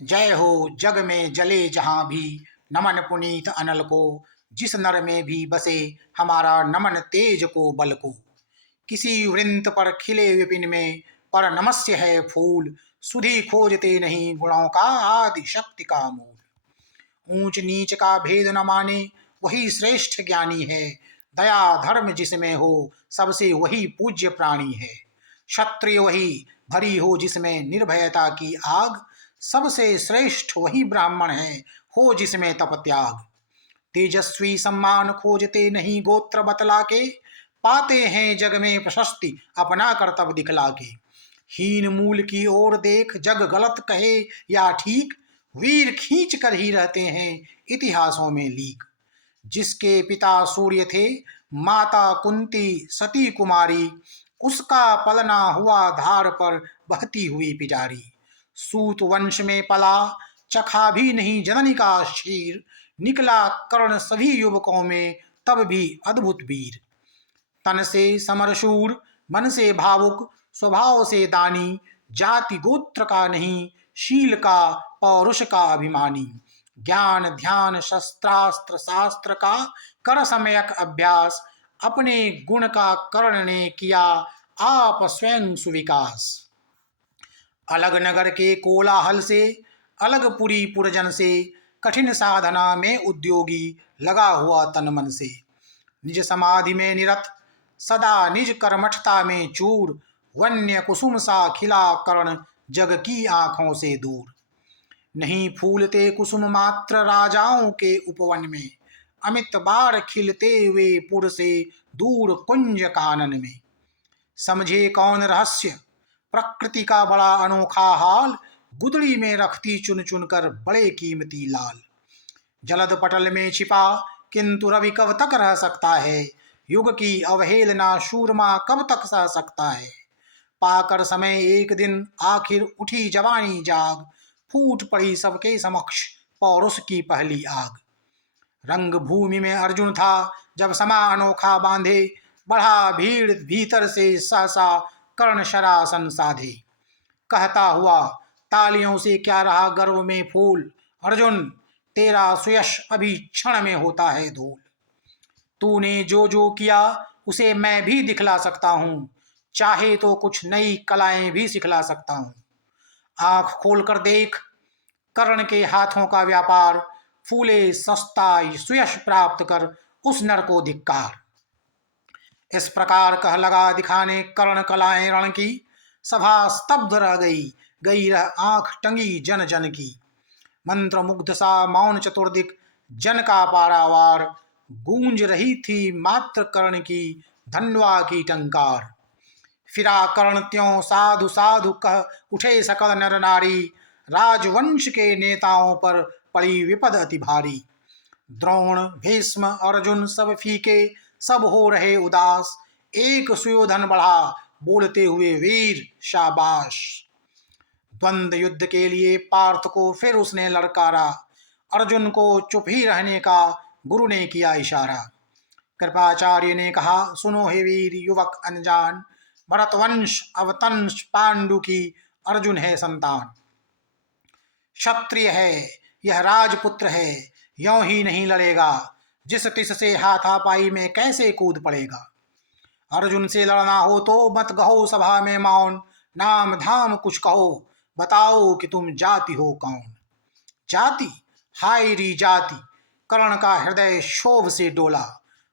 जय हो जग में जले जहां भी, नमन पुनीत अनल को। जिस नर में भी बसे, हमारा नमन तेज को बल को। किसी वृंत पर खिले विपिन में, पर नमस्य है फूल। सुधि खोजते नहीं गुणों का, आदि शक्ति का मूल। ऊंच नीच का भेद न माने, वही श्रेष्ठ ज्ञानी है। दया धर्म जिसमें हो, सबसे वही पूज्य प्राणी है। क्षत्रिय वही भरी हो जिसमें निर्भयता की आग, सबसे श्रेष्ठ वही ब्राह्मण है, हो जिसमें तप त्याग। तेजस्वी सम्मान खोजते नहीं गोत्र बतला के, पाते हैं जग में प्रशस्ति अपना कर्तव्य दिखला के। हीन मूल की ओर देख जग गलत कहे या ठीक, वीर खींच कर ही रहते हैं इतिहासों में लीक। जिसके पिता सूर्य थे, माता कुंती सती कुमारी, उसका पलना हुआ धार पर बहती हुई पिटारी। सूत वंश में पला, चखा भी नहीं जननी का शीर, निकला कर्ण सभी युवकों में तब भी अद्भुत वीर। तन से समरशूर, मन से भावुक, स्वभाव से दानी, जाति गोत्र का नहीं, शील का पौरुष का अभिमानी। ज्ञान ध्यान शस्त्रास्त्र शास्त्र का कर सम्यक अभ्यास, अपने गुण का कर्ण ने किया आप स्वयं सुविकास। अलग नगर के कोलाहल से, अलग पुरी पुरजन से, कठिन साधना में उद्योगी लगा हुआ तन मन से। निज समाधि में निरत, सदा निज कर्मठता में चूर, वन्य कुसुम सा खिला कर्ण जग की आंखों से दूर। नहीं फूलते कुसुम मात्र राजाओं के उपवन में, अमित बार खिलते हुए पुर से दूर कुंज कानन में। समझे कौन रहस्य प्रकृति का बड़ा अनोखा हाल, गुदड़ी में रखती चुन चुन कर बड़े कीमती लाल। जलद पटल में छिपा, किंतु रवि कब तक रह सकता है, युग की अवहेलना शूरमा कब तक सह सकता है। पाकर समय एक दिन आखिर उठी जवानी जाग, फूट पड़ी सबके समक्ष पौरुष की पहली आग। रंग भूमि में अर्जुन था जब समा अनोखा बांधे, बढ़ा भीड़ भीतर से सहसा कर्ण शरासन साधे। कहता हुआ तालियों से क्या रहा गर्व में फूल, अर्जुन तेरा सुयश अभी क्षण में होता है धूल। तूने जो जो किया उसे मैं भी दिखला सकता हूँ, चाहे तो कुछ नई कलाएं भी सिखला सकता हूँ। आंख खोल कर देख कर्ण के हाथों का व्यापार, फूले सस्ता सुयश प्राप्त कर उस नर को धिक्कार। इस प्रकार कह लगा दिखाने कर्ण कलाएं रण की, सभा स्तब्ध रह गई, गई रह आंख टंगी जन जन की। मंत्र मुग्ध सा मौन चतुर्दिक, जन का पारावार, गूंज रही थी मात्र कर्ण की धन्वा की टंकार। फिरा कर्ण त्यों साधु साधु कह उठे सकल नर नारी, राजवंश के नेताओं पर पड़ी विपद अति भारी। द्रोण भीष्म अर्जुन सब फीके, सब हो रहे उदास, एक सुयोधन बढ़ा बोलते हुए वीर शाबाश। द्वंद युद्ध के लिए पार्थ को फिर उसने ललकारा, अर्जुन को चुप ही रहने का गुरु ने किया इशारा। कृपाचार्य ने कहा सुनो हे वीर युवक अनजान, भरतवंश अवतंश पांडु की अर्जुन है संतान। क्षत्रिय है यह राजपुत्र है, यों ही नहीं लड़ेगा, जिस तिस से हाथापाई में कैसे कूद पड़ेगा। अर्जुन से लड़ना हो तो मत कहो सभा में मौन, नाम धाम कुछ कहो, बताओ कि तुम जाति हो कौन। जाति, हाय री जाति, कर्ण का हृदय क्षोभ से डोला।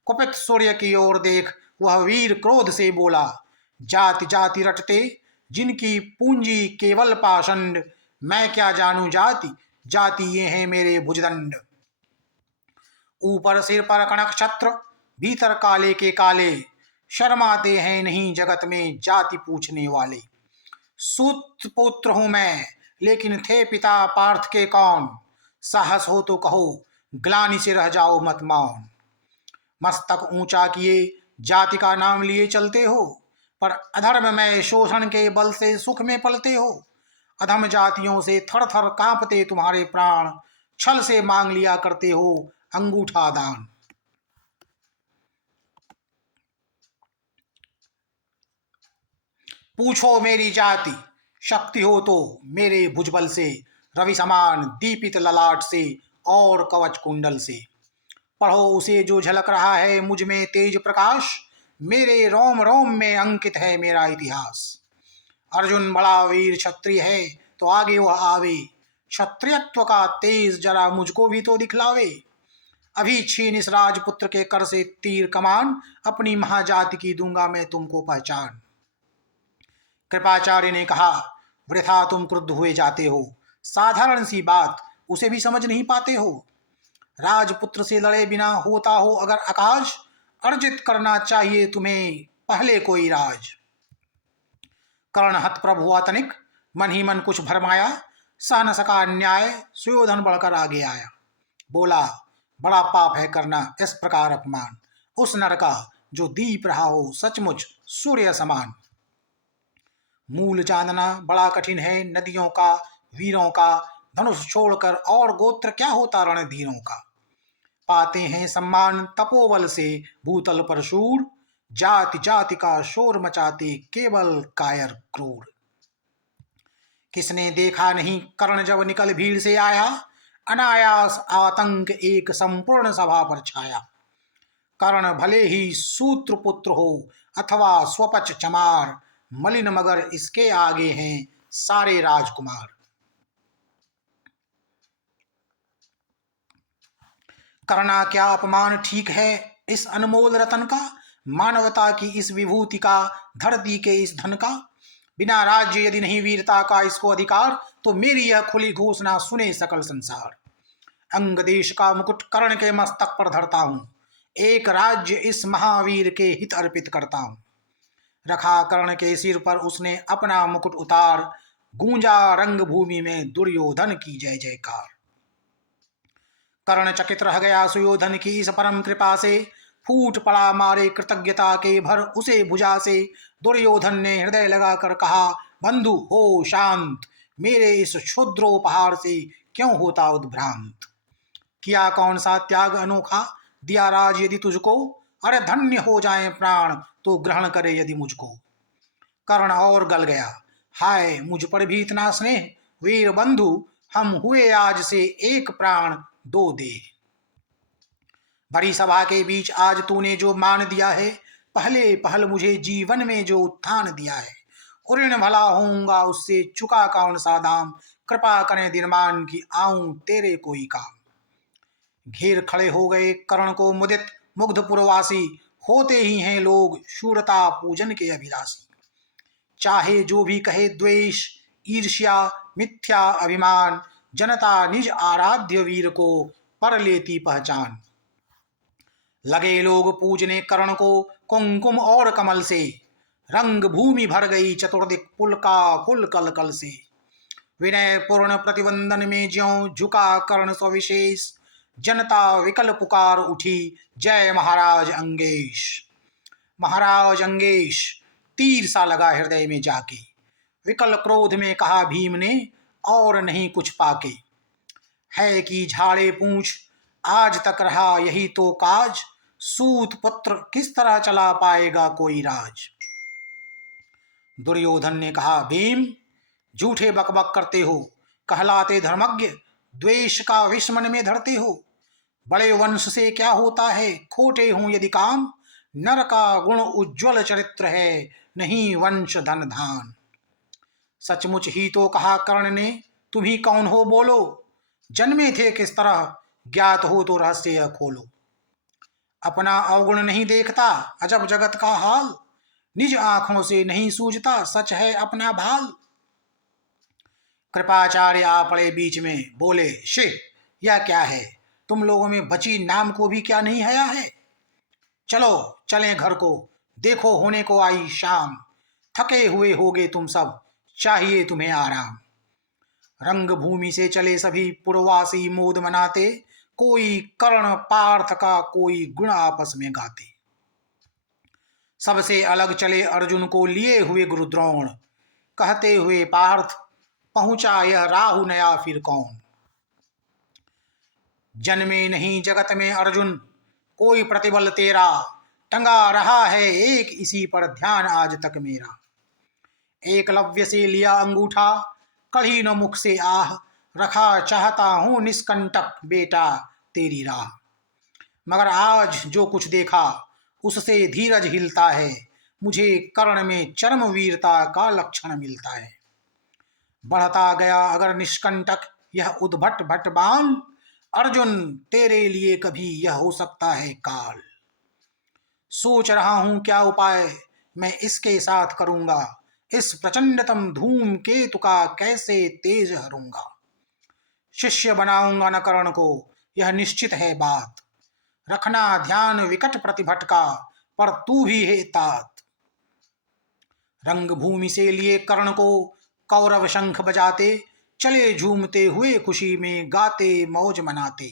कुपित सूर्य की ओर देख वह वीर क्रोध से बोला, जाति जाति रटते जिनकी पूंजी केवल पाषंड, मैं क्या जानू जाति, जाति ये है मेरे भुजदंड। ऊपर सिर पर कनक छत्र, भीतर काले के काले, शर्माते हैं नहीं जगत में जाति पूछने वाले। सूत पुत्र हूं मैं, लेकिन थे पिता पार्थ के कौन, साहस हो तो कहो ग्लानि से रह जाओ मत मौन। मस्तक ऊंचा किए जाति का नाम लिए चलते हो, पर अधर्म में शोषण के बल से सुख में पलते हो। अधम जातियों से थर थर कांपते तुम्हारे प्राण, छल से मांग लिया करते हो अंगूठा दान। पूछो मेरी जाति, शक्ति हो तो मेरे भुजबल से रवि समान दीपित ललाट से और कवच कुंडल से। पढ़ो उसे जो झलक रहा है मुझ में तेज प्रकाश, मेरे रोम रोम में अंकित है मेरा इतिहास। अर्जुन बड़ा वीर क्षत्रिय है तो आगे वह आवे, क्षत्रियत्व का तेज जरा मुझको भी तो दिखलावे। अभी छीन इस राजपुत्र के कर से तीर कमान, अपनी महाजाति की दूंगा मैं तुमको पहचान। कृपाचार्य ने कहा, वृथा तुम क्रुद्ध हुए जाते हो, साधारण सी बात उसे भी समझ नहीं पाते हो। राजपुत्र से लड़े बिना होता हो अगर आकाश, अर्जित करना चाहिए तुम्हें पहले कोई राज। कर्ण हत प्रभु हुआ तनिक, मन ही मन कुछ भरमाया, सह न सका न्याय, सुयोधन बढ़कर आगे आया। बोला, बड़ा पाप है करना इस प्रकार अपमान, उस नर का जो दीप रहा हो सचमुच सूर्य समान। मूल जानना बड़ा कठिन है नदियों का, वीरों का, धनुष छोड़कर और गोत्र क्या होता रणधीरों का। पाते हैं सम्मान तपोबल से भूतल पर शूर, जाति जाति का शोर मचाते केवल कायर क्रूर। किसने देखा नहीं कर्ण जब निकल भीड़ से आया, अनायास आतंक एक संपूर्ण सभा पर छाया। कर्ण भले ही सूत्र पुत्र हो अथवा स्वपच चमार, मलिन मगर इसके आगे हैं सारे राजकुमार। करना क्या अपमान ठीक है इस अनमोल रतन का, मानवता की इस विभूति का, धरती के इस धन का। बिना राज्य यदि नहीं वीरता का इसको अधिकार, तो मेरी यह खुली घोषणा सुने सकल संसार। अंग देश का मुकुट कर्ण के मस्तक पर धरता हूं, एक राज्य इस महावीर के हित अर्पित करता हूं। रखा कर्ण के सिर पर उसने अपना मुकुट उतार, गूंजा रंग भूमि में दुर्योधन की जय जयकार। कर्ण चकित रह गया सुयोधन की इस परम कृपा से, फूट पड़ा मारे कृतज्ञता के भर उसे भुजा से। दुर्योधन ने हृदय लगाकर कहा, बंधु हो शांत, मेरे इस क्षुद्रोपहार से क्यों होता उद्भ्रांत। किया कौन सा त्याग अनोखा, दिया राज यदि तुझको, अरे धन्य हो जाए प्राण तो ग्रहण करे यदि मुझको। कर्ण और गल गया, हाय मुझ पर भी इतना स्नेह, वीर बंधु हम हुए आज से एक प्राण दो दे। बड़ी सभा के बीच आज तूने जो मान दिया है, पहले पहल मुझे जीवन में जो उत्थान दिया है, ऋण भला होऊंगा उससे चुका कौन सा दाम। कृपा करें दिनमान की आऊं तेरे कोई काम। घेर खड़े हो गए कर्ण को मुदित मुग्ध पुरवासी, होते ही हैं लोग शूरता पूजन के अभिलाषी। चाहे जो भी कहे द्वेष ईर्ष्या मिथ्या अभिमान, जनता निज आराध्य वीर को पर लेती पहचान। लगे लोग पूजने कर्ण को कुंकुम और कमल से, रंग भूमि भर गई चतुर्दिक पुलका पुल कल कल से। विनय पूर्ण प्रतिबंधन में ज्यों झुका कर्ण सविशेष, जनता विकल पुकार उठी जय महाराज अंगेश। महाराज अंगेश तीर सा लगा हृदय में जाके, विकल क्रोध में कहा भीम ने और नहीं कुछ पाके। है कि झाड़े पूछ आज तक रहा यही तो काज, सूत पुत्र किस तरह चला पाएगा कोई राज। दुर्योधन ने कहा, भीम झूठे बकबक करते हो, कहलाते धर्मज्ञ द्वेष का विष मन में धरते हो। बड़े वंश से क्या होता है खोटे हूं यदि काम, नर का गुण उज्ज्वल चरित्र है नहीं वंश धन धान। सचमुच ही तो कहा कर्ण ने, तुम ही कौन हो बोलो, जन्मे थे किस तरह ज्ञात हो तो रहस्य यह खोलो। अपना अवगुण नहीं देखता अजब जगत का हाल, निज आंखों से नहीं सूझता सच है अपना भाल। कृपाचार्य आ पड़े बीच में, बोले, शे यह क्या है, तुम लोगों में बची नाम को भी क्या नहीं हया है। चलो चलें घर को, देखो होने को आई शाम, थके हुए होगे तुम सब, चाहिए तुम्हें आराम। रंग भूमि से चले सभी पुरवासी मोद मनाते, कोई कर्ण पार्थ का कोई गुण आपस में गाते। सबसे अलग चले अर्जुन को लिए हुए गुरुद्रोण, कहते हुए पार्थ पहुंचा यह राहु नया फिर कौन। जन्मे नहीं जगत में अर्जुन कोई प्रतिबल तेरा, टंगा रहा है एक इसी पर ध्यान आज तक मेरा। एकलव्य से लिया अंगूठा कढ़ी न मुख से आह, रखा चाहता हूँ निष्कंटक बेटा तेरी राह। मगर आज जो कुछ देखा उससे धीरज हिलता है, मुझे कर्ण में चरम वीरता का लक्षण मिलता है। बढ़ता गया अगर निष्कंटक यह उद्भट भट बाण, अर्जुन तेरे लिए कभी यह हो सकता है काल। सोच रहा हूं क्या उपाय मैं इसके साथ करूंगा, इस प्रचंडतम धूम केतु का कैसे तेज हरूंगा। शिष्य बनाऊंगा न कर्ण को यह निश्चित है बात, रखना ध्यान विकट प्रतिभट का पर तू भी है तात। रंग भूमि से लिए कर्ण को कौरव शंख बजाते, चले झूमते हुए खुशी में गाते मौज मनाते।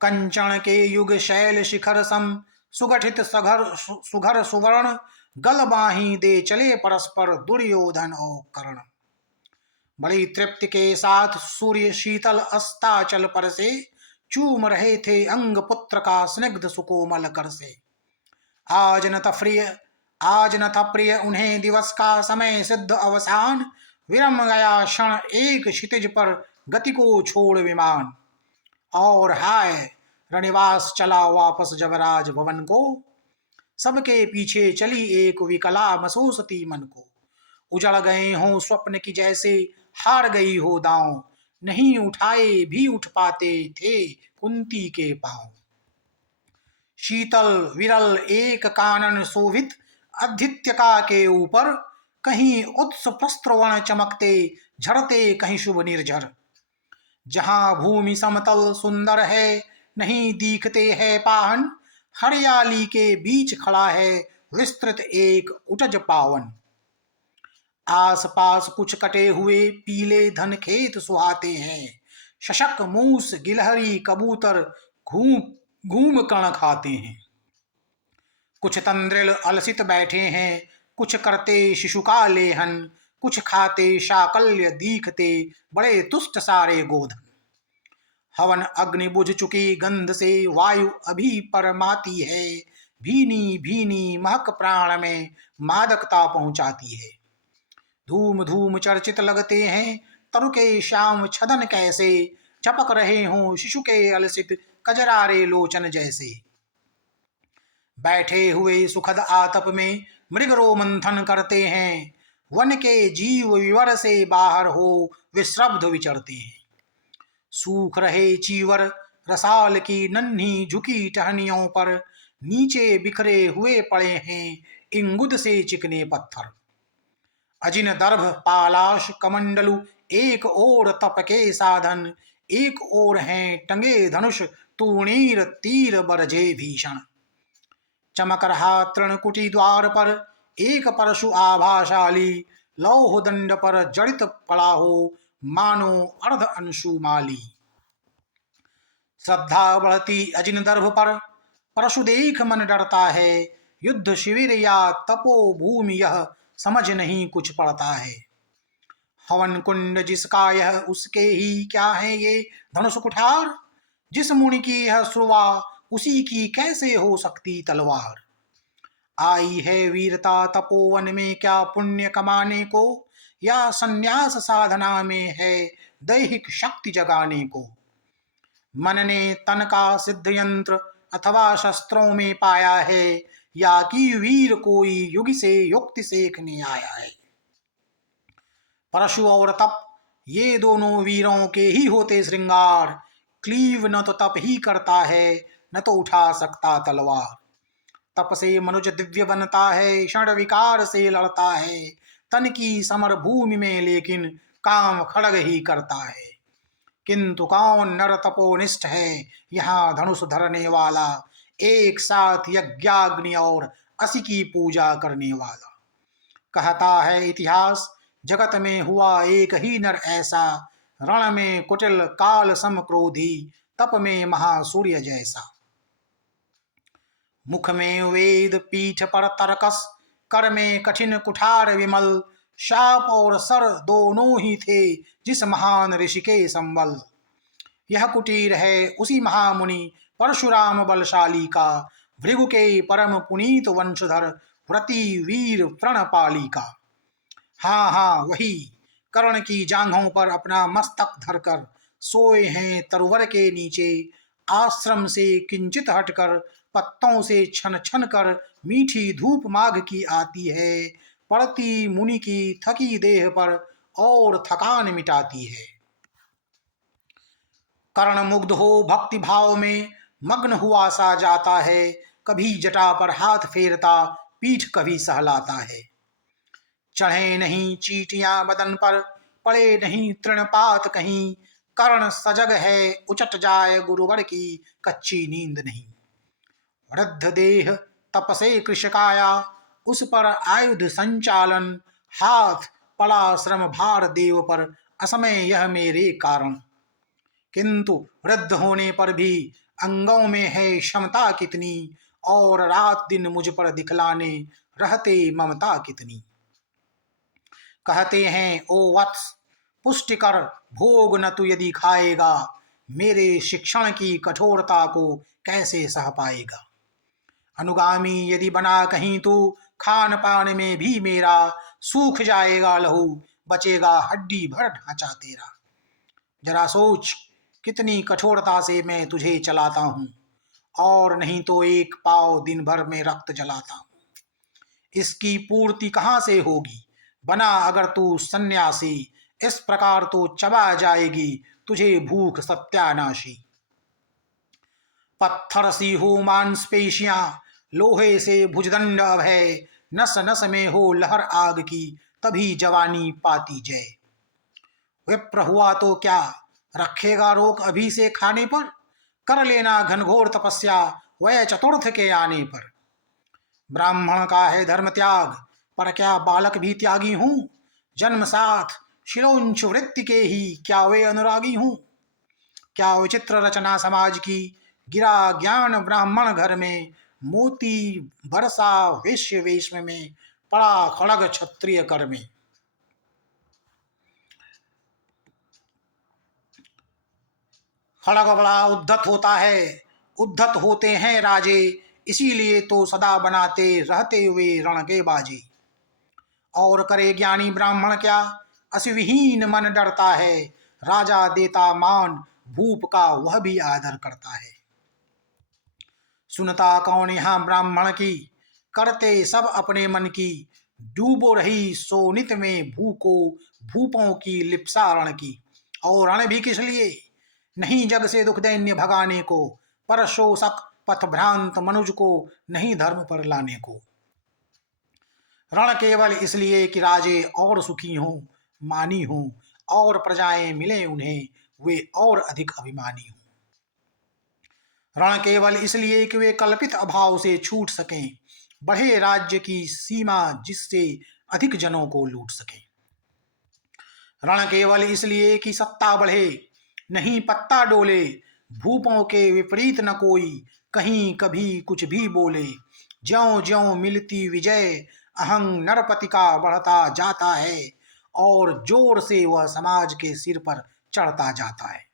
कंचन के युग शैल शिखर सम सुगठित सघर सुघर सुवर्ण, गल बाही दे चले परस्पर दुर्योधन और कर्ण। बड़ी तृप्ति के साथ सूर्य शीतल अस्ताचल पर से, चूम रहे थे अंग पुत्र का स्निग्ध सुकोमल कर से। आज न था प्रिय आज न था प्रिय उन्हें दिवस का समय सिद्ध अवसान, विरम गया क्षण एक क्षितिज पर गति को छोड़ विमान। और हाय रणिवास चला वापस जब राज भवन को, सबके पीछे चली एक विकला मसोसती मन को। उजड़ गए हों स्वप्न की जैसे हार गई हो दांव, नहीं उठाए भी उठ पाते थे कुंती के पांव। शीतल विरल एक कानन शोभित अद्वित्यका के ऊपर, कहीं उत्स प्रस्त्रवण चमकते झरते कहीं शुभ निर्झर। जहां भूमि समतल सुंदर है नहीं दिखते है पाहन, हरियाली के बीच खड़ा है विस्तृत एक उटज पावन। आस पास कुछ कटे हुए पीले धन खेत सुहाते हैं, शशक मूस गिलहरी कबूतर घूम घूम कण खाते हैं। कुछ तंद्रिल अलसित बैठे हैं, कुछ करते शिशु का लेहन, कुछ खाते शाकल्य दीखते बड़े तुष्ट सारे गोधन। हवन अग्नि बुझ चुकी गंध से वायु अभी परमाती है, भीनी भीनी महक प्राण में मादकता पहुंचाती है। धूम धूम चर्चित लगते हैं तरु के श्याम छदन कैसे, झपक रहे हों शिशु के अलसित कजरारे लोचन जैसे। बैठे हुए सुखद आतप में मृगरो मंथन करते हैं, वन के जीव विवर से बाहर हो विश्रब्ध विचरते हैं। सूख रहे चीवर रसाल की नन्ही झुकी टहनियों पर, नीचे बिखरे हुए पड़े हैं इंगुद से चिकने पत्थर। अजिन दर्भ पालाश कमंडलु एक ओर तप के साधन, एक ओर हैं टंगे धनुष तूणीर तीर बरजे भीषण। चमक रहा तृणकुटी द्वार पर एक परशु आभाशाली, लौह दंड पर जड़ित पड़ा हो मानो अर्ध अंशुमाली। श्रद्धा बढ़ती अजिन दर्भ पर परशु देख मन डरता है, युद्ध शिविर या तपो भूमि यह समझ नहीं कुछ पड़ता है। हवन कुंड जिसका यह उसके ही क्या है ये धनुष कुठार, जिस मुनि की यह श्रुवा उसी की कैसे हो सकती तलवार। आई है वीरता तपोवन में क्या पुण्य कमाने को, या संन्यास साधना में है दैहिक शक्ति जगाने को। मन ने तन का सिद्ध यंत्र अथवा शस्त्रों में पाया है, या कि वीर कोई युग से युक्ति सीखने आया है। परशु और तप ये दोनों वीरों के ही होते श्रृंगार, क्लीव न तो तप ही करता है न तो उठा सकता तलवार। तप से मनुज दिव्य बनता है, क्षण विकार से लड़ता है, तन की समर भूमि में लेकिन काम खड़ग ही करता है। किंतु कौन नर तपोनिष्ठ है यहाँ धनुष धरने वाला, एक साथ यज्ञाग्नि और असी की पूजा करने वाला। कहता है इतिहास जगत में हुआ एक ही नर ऐसा, रण में कुटिल काल सम क्रोधी, तप में महासूर्य जैसा। मुख में वेद पीठ पर तरकस, कर में कठिन कुठार विमल, शाप और सर दोनों ही थे जिस महान ऋषि के संबल। यह कुटीर है उसी महामुनि परशुराम बलशाली का, भृगु के परम पुनीत वंशधर व्रती वीर प्रणपाली का। हाँ हाँ वही कर्ण की जांघों पर अपना मस्तक धरकर सोए हैं तरुवर के नीचे। आश्रम से किंचित हटकर पत्तों से छन छन कर मीठी धूप माघ की आती है। पड़ती मुनि की थकी देह पर और थकान मिटाती है। कर्ण मुग्ध हो भक्ति भाव में मग्न हुआ सा जाता है। कभी जटा पर हाथ फेरता, पीठ कभी सहलाता है। चढ़े नहीं चीटियां बदन पर, पड़े नहीं तृणपात कहीं। कर्ण सजग है उचट जाए गुरुवर की कच्ची नींद नहीं। वृद्ध देह तप से कृशकाया, उस पर आयुध संचालन। हाथ पड़ा श्रम भार देव पर, असमय यह मेरे कारण। किंतु वृद्ध होने पर भी अंगों में है क्षमता कितनी। और रात दिन मुझ पर दिखलाने रहते ममता कितनी। कहते हैं ओ वत्स पुष्टि कर भोग न तू यदि खाएगा। मेरे शिक्षण की कठोरता को कैसे सह पाएगा। अनुगामी यदि बना कहीं तू, खान पान में भी मेरा सूख जाएगा लहू, बचेगा हड्डी भर ढांचा तेरा। जरा सोच कितनी कठोरता से मैं तुझे चलाता हूँ, और नहीं तो एक पाव दिन भर में रक्त जलाता हूँ। इसकी पूर्ति कहाँ से होगी बना अगर तू सन्यासी। इस प्रकार तो चबा जाएगी तुझे भूख सत्यानाशी। पत्थर सी हो मांसपेशियां, लोहे से भुजदंड अभय। नस नस में हो लहर आग की, तभी जवानी पाती जय। विप्र हुआ तो क्या रखेगा रोक अभी से खाने पर। कर लेना घनघोर तपस्या वह चतुर्थ के आने पर। ब्राह्मण का है धर्म त्याग, पर क्या बालक भी त्यागी हूं। जन्म साथ शिरोंश वृत्ति के ही क्या वे अनुरागी हूं। क्या विचित्र रचना समाज की, गिरा ज्ञान ब्राह्मण घर में। मोती बरसा वैश्य वेश में, पड़ा खड़ग क्षत्रिय कर में। खड़ग बड़ा उद्धत होता है, उद्धत होते हैं राजे। इसीलिए तो सदा बनाते रहते हुए रण के बाजे। और करे ज्ञानी ब्राह्मण क्या, असिविहीन मन डरता है। राजा देता मान, भूप का वह भी आदर करता है। सुनता कौन यहाँ ब्राह्मण की, करते सब अपने मन की। डूबो रही सोनित में भूको, भूपों की लिप्सा रण की। और रण भी किस लिए, नहीं जग से दुख दैन्य भगाने को। पर शोषक पथ भ्रांत मनुज को, नहीं धर्म पर लाने को। रण केवल इसलिए कि राजे और सुखी हों, मानी हों, और प्रजाएं मिले उन्हें वे और अधिक अभिमानी हों। रण केवल इसलिए कि वे कल्पित अभाव से छूट सकें, बढ़े राज्य की सीमा जिससे अधिक जनों को लूट सकें। रण केवल इसलिए कि सत्ता बढ़े, नहीं पत्ता डोले। भूपों के विपरीत न कोई, कहीं कभी कुछ भी बोले। ज्यों ज्यों मिलती विजय, अहंग नरपति का बढ़ता जाता है। और जोर से वह समाज के सिर पर चढ़ता जाता है।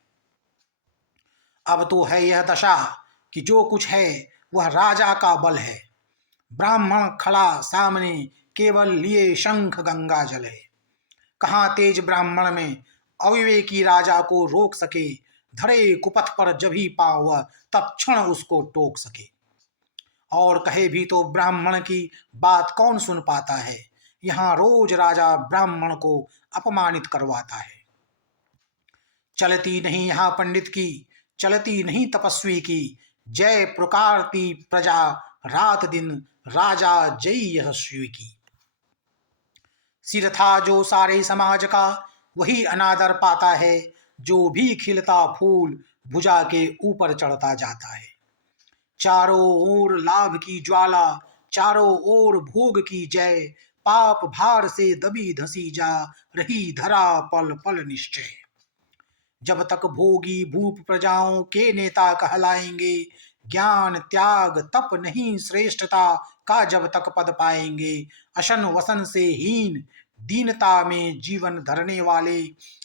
अब तो है यह दशा कि जो कुछ है वह राजा का बल है। ब्राह्मण खड़ा सामने, केवल लिए शंख गंगा जल है। कहाँ तेज ब्राह्मण में, अविवेकी राजा को रोक सके। धरे कुपथ पर जभी पाँव वह, तत्क्षण उसको टोक सके। और कहे भी तो ब्राह्मण की बात कौन सुन पाता है। यहाँ रोज राजा ब्राह्मण को अपमानित करवाता है। चलती नहीं यहाँ पंडित की, चलती नहीं तपस्वी की। जय पुकारती प्रजा रात दिन, राजा जय यशस्वी की। सिर था जो सारे समाज का, वही अनादर पाता है। जो भी खिलता फूल भुजा के ऊपर चढ़ता जाता है। चारों ओर लाभ की ज्वाला, चारों ओर भोग की जय। पाप भार से दबी धसी जा रही धरा पल पल निश्चय। जब तक भोगी भूप प्रजाओं के नेता कहलाएंगे, ज्ञान त्याग तप नहीं श्रेष्ठता का जब तक पद पाएंगे। अशन वसन से हीन, दीनता में जीवन धरने वाले।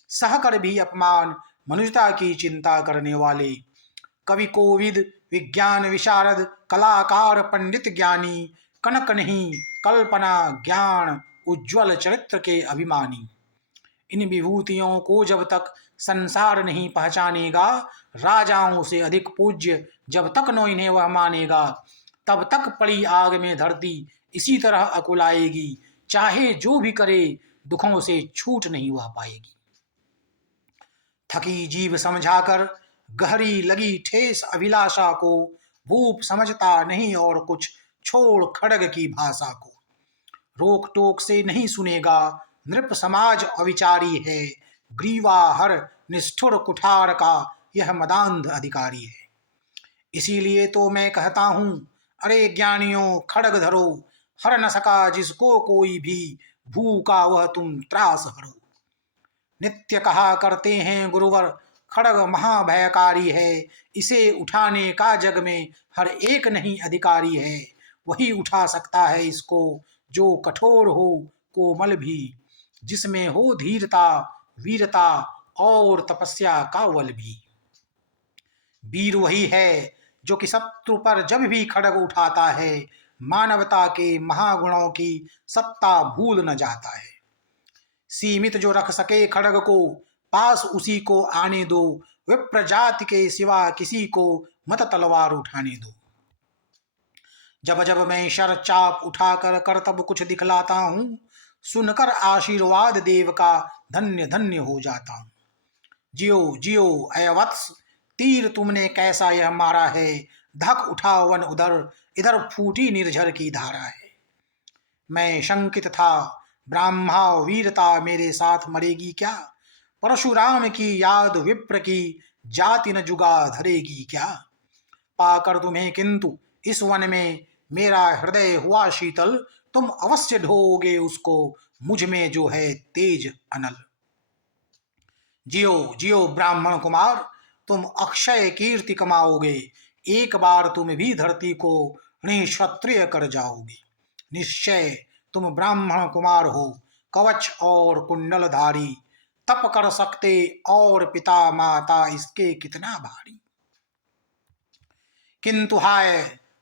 सहकर भी अपमान, मनुष्यता की चिंता करने वाले। कवि कोविद, विज्ञान विशारद, कलाकार पंडित ज्ञानी। कनक नहीं कल्पना ज्ञान, उज्ज्वल चरित्र के अभिमानी। इन विभूतियों को जब तक संसार नहीं पहचानेगा, राजाओं से अधिक पूज्य जब तक नो इन्हें वह मानेगा, तब तक पड़ी आग में धरती इसी तरह अकुलाएगी, चाहे जो भी करे दुखों से छूट नहीं वह पाएगी। थकी जीव समझाकर गहरी लगी ठेस अभिलाषा को, भूप समझता नहीं और कुछ छोड़ खड़ग की भाषा को। रोक टोक से नहीं सुनेगा, नृप समाज अविचारी है, ग्रीवा हर निष्ठुर कुठार का यह मदांध अधिकारी है। इसीलिए तो मैं कहता हूँ, अरे ज्ञानियों खड़ग धरो, हर न सका जिसको कोई भी, भूखा वह तुम त्रास हरो। नित्य कहा करते हैं गुरुवर, खड़ग महाभयकारी है, इसे उठाने का जग में हर एक नहीं अधिकारी है। वही उठा सकता है इसको जो कठोर हो कोमल भी, जिसमें हो धीरता वीरता और तपस्या का बल भी। वीर वही है जो कि शत्रु पर जब भी खड़ग उठाता है, मानवता के महागुणों की सत्ता भूल न जाता है। सीमित जो रख सके खड़ग को, पास उसी को आने दो, विप्र जाति के सिवा किसी को मत तलवार उठाने दो। जब जब मैं शर चाप उठाकर करतब कुछ दिखलाता हूँ, सुनकर आशीर्वाद देव का धन्य धन्य हो जाता हूँ। जियो जियो अय वत्स, तीर तुमने कैसा यह मारा है, धक उठा वन उधर, इधर फूटी निर्झर की धारा है। मैं शंकित था, ब्राह्मा वीरता मेरे साथ मरेगी क्या, परशुराम की याद विप्र की जाति न जुगा धरेगी क्या। पाकर तुम्हें किंतु इस वन में मेरा हृदय हुआ शीतल, तुम अवश्य ढोगे उसको मुझ में जो है तेज अनल। जियो जियो ब्राह्मण कुमार, तुम अक्षय कीर्ति कमाओगे, एक बार तुम भी धरती को निक्षत्रिय कर जाओगे। निश्चय तुम ब्राह्मण कुमार हो, कवच और कुंडलधारी, तप कर सकते और पिता माता इसके कितना भारी। किंतु हाय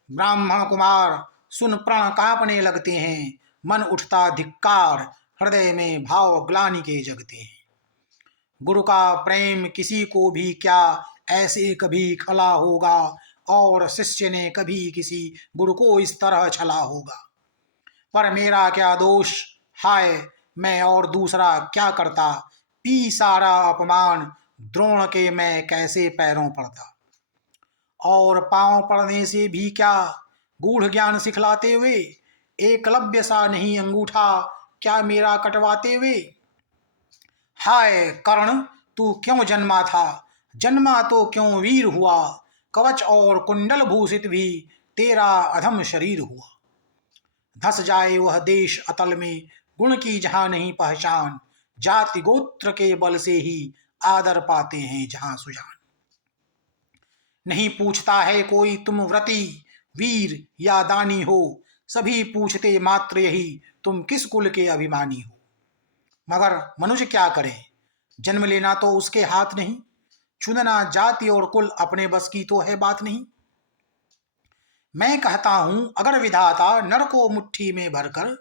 ब्राह्मण कुमार, सुन प्रण कांपने लगते हैं, मन उठता धिक्कार, हृदय में भाव ग्लानि के जगते हैं। गुरु का प्रेम किसी को भी क्या ऐसे कभी खला होगा, और शिष्य ने कभी किसी गुरु को इस तरह छला होगा। पर मेरा क्या दोष, हाय मैं और दूसरा क्या करता, पी सारा अपमान द्रोण के मैं कैसे पैरों पड़ता। और पांव पड़ने से भी क्या गूढ़ ज्ञान सिखलाते हुए, एकलव्य सा नहीं अंगूठा क्या मेरा कटवाते हुए। हाय कर्ण तू क्यों जन्मा था, जन्मा तो क्यों वीर हुआ, कवच और कुंडल भूषित भी तेरा अधम शरीर हुआ। धस जाए वह देश अतल में, गुण की जहां नहीं पहचान, जाति गोत्र के बल से ही आदर पाते हैं जहां सुजान। नहीं पूछता है कोई तुम व्रती वीर या दानी हो, सभी पूछते मात्र यही तुम किस कुल के अभिमानी हो। मगर मनुष्य क्या करे, जन्म लेना तो उसके हाथ नहीं, चुनना जाति और कुल अपने बस की तो है बात नहीं। मैं कहता हूं अगर विधाता नर को मुट्ठी में भरकर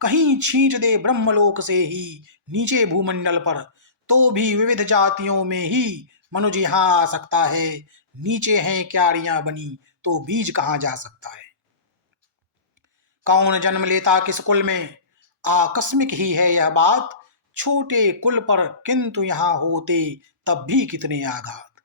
कहीं छींच दे ब्रह्मलोक से ही नीचे भूमंडल पर, तो भी विविध जातियों में ही मनुष्य यहाँ आ सकता है। नीचे हैं क्यारियां बनी तो बीज कहाँ जा सकता है। कौन जन्म लेता किस कुल में, आकस्मिक ही है यह बात, छोटे कुल पर किंतु यहाँ होते तब भी कितने आघात।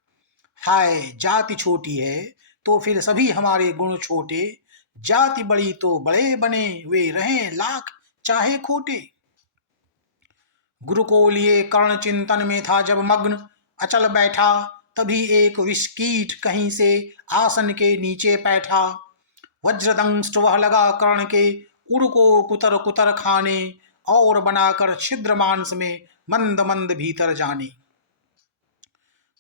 हाय जाति छोटी है तो फिर सभी हमारे गुण छोटे, जाति बड़ी तो बड़े बने वे रहें लाख चाहे खोटे। गुरु को लिए कर्ण चिंतन में था जब मग्न, अचल बैठा तभी एक विषकीट कहीं से आसन के नीचे बैठा। वज्रदंष्ट वह लगा कर्ण के, उड़ को कुतर कुतर खाने, और बनाकर छिद्र मांस में मंद मंद भीतर जाने।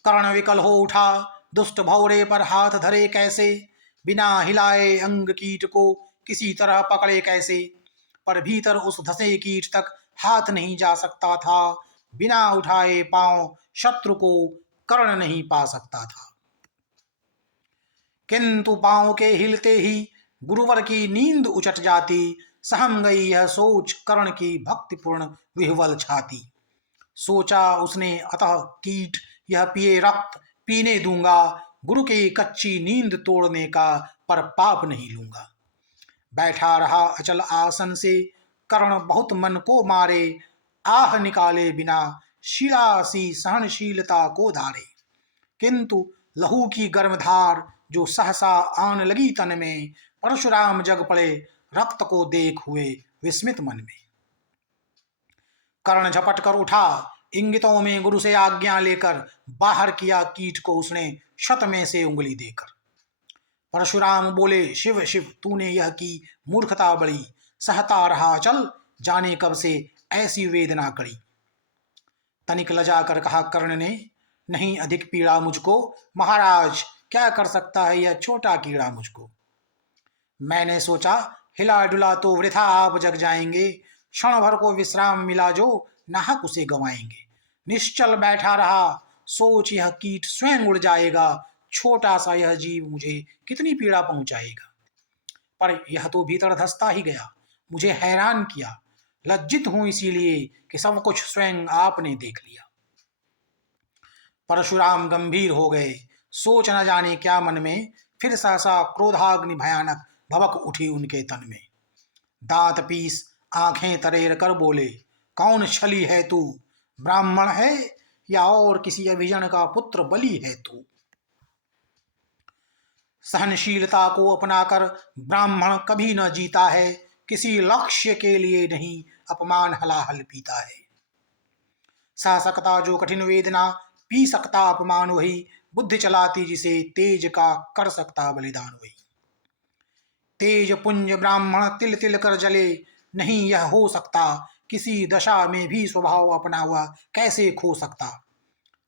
कर्ण विकल हो उठा, दुष्ट भौरे पर हाथ धरे कैसे, बिना हिलाए अंग कीट को किसी तरह पकड़े कैसे। पर भीतर उस धसे कीट तक हाथ नहीं जा सकता था, बिना उठाए पांव शत्रु को कर्ण नहीं पा सकता था। किंतु पांव के हिलते ही गुरुवर की नींद उचट जाती, सहम गई यह सोच कर्ण की भक्तिपूर्ण विह्वल छाती। सोचा उसने अतः कीट यह पिए रक्त पीने दूंगा, गुरु की कच्ची नींद तोड़ने का पर पाप नहीं लूंगा। बैठा रहा अचल आसन से, कर्ण बहुत मन को मारे, आह निकाले बिना शिला सी सहनशीलता को धारे। किंतु लहू की गर्मधार जो सहसा आन लगी तन में, परशुराम जग पड़े रक्त को देख हुए विस्मित मन में। कर्ण झपट कर उठा, इंगितों में गुरु से आज्ञा लेकर बाहर किया कीट को उसने शत में से उंगली देकर। परशुराम बोले, शिव शिव तूने यह की मूर्खता बड़ी, सहता रहा चल जाने कब से ऐसी वेदना कड़ी। तनिक लजा कर कहा कर्ण ने, नहीं अधिक पीड़ा मुझको, महाराज क्या कर सकता है यह छोटा कीड़ा मुझको। मैंने सोचा हिला डुला तो वृथा आप जग जाएंगे, क्षण भर को विश्राम मिला जो नाहक उसे गवाएंगे। निश्चल बैठा रहा सोच यह कीट स्वयं उड़ जाएगा, छोटा सा यह जीव मुझे कितनी पीड़ा पहुंचाएगा। पर यह तो भीतर धंसता ही गया, मुझे हैरान किया। लज्जित हूं इसीलिए कि सब कुछ स्वयं आपने देख लिया। परशुराम गंभीर हो गए, सोच न जाने क्या मन में, फिर सहसा क्रोधाग्नि भयानक भभक उठी उनके तन में। दांत पीस आंखें तरेर कर बोले, कौन छली है तू, ब्राह्मण है या और किसी अभिजन का पुत्र बलि है तू। सहनशीलता को अपनाकर ब्राह्मण कभी न जीता है, किसी लक्ष्य के लिए नहीं अपमान हलाहल पीता है। सह सकता जो कठिन वेदना, पी सकता अपमान वही, बुद्धि चलाती जिसे तेज का कर सकता बलिदान वही। तेज पुंज ब्राह्मण तिल तिल कर जले, नहीं यह हो सकता, किसी दशा में भी स्वभाव अपना हुआ कैसे खो सकता।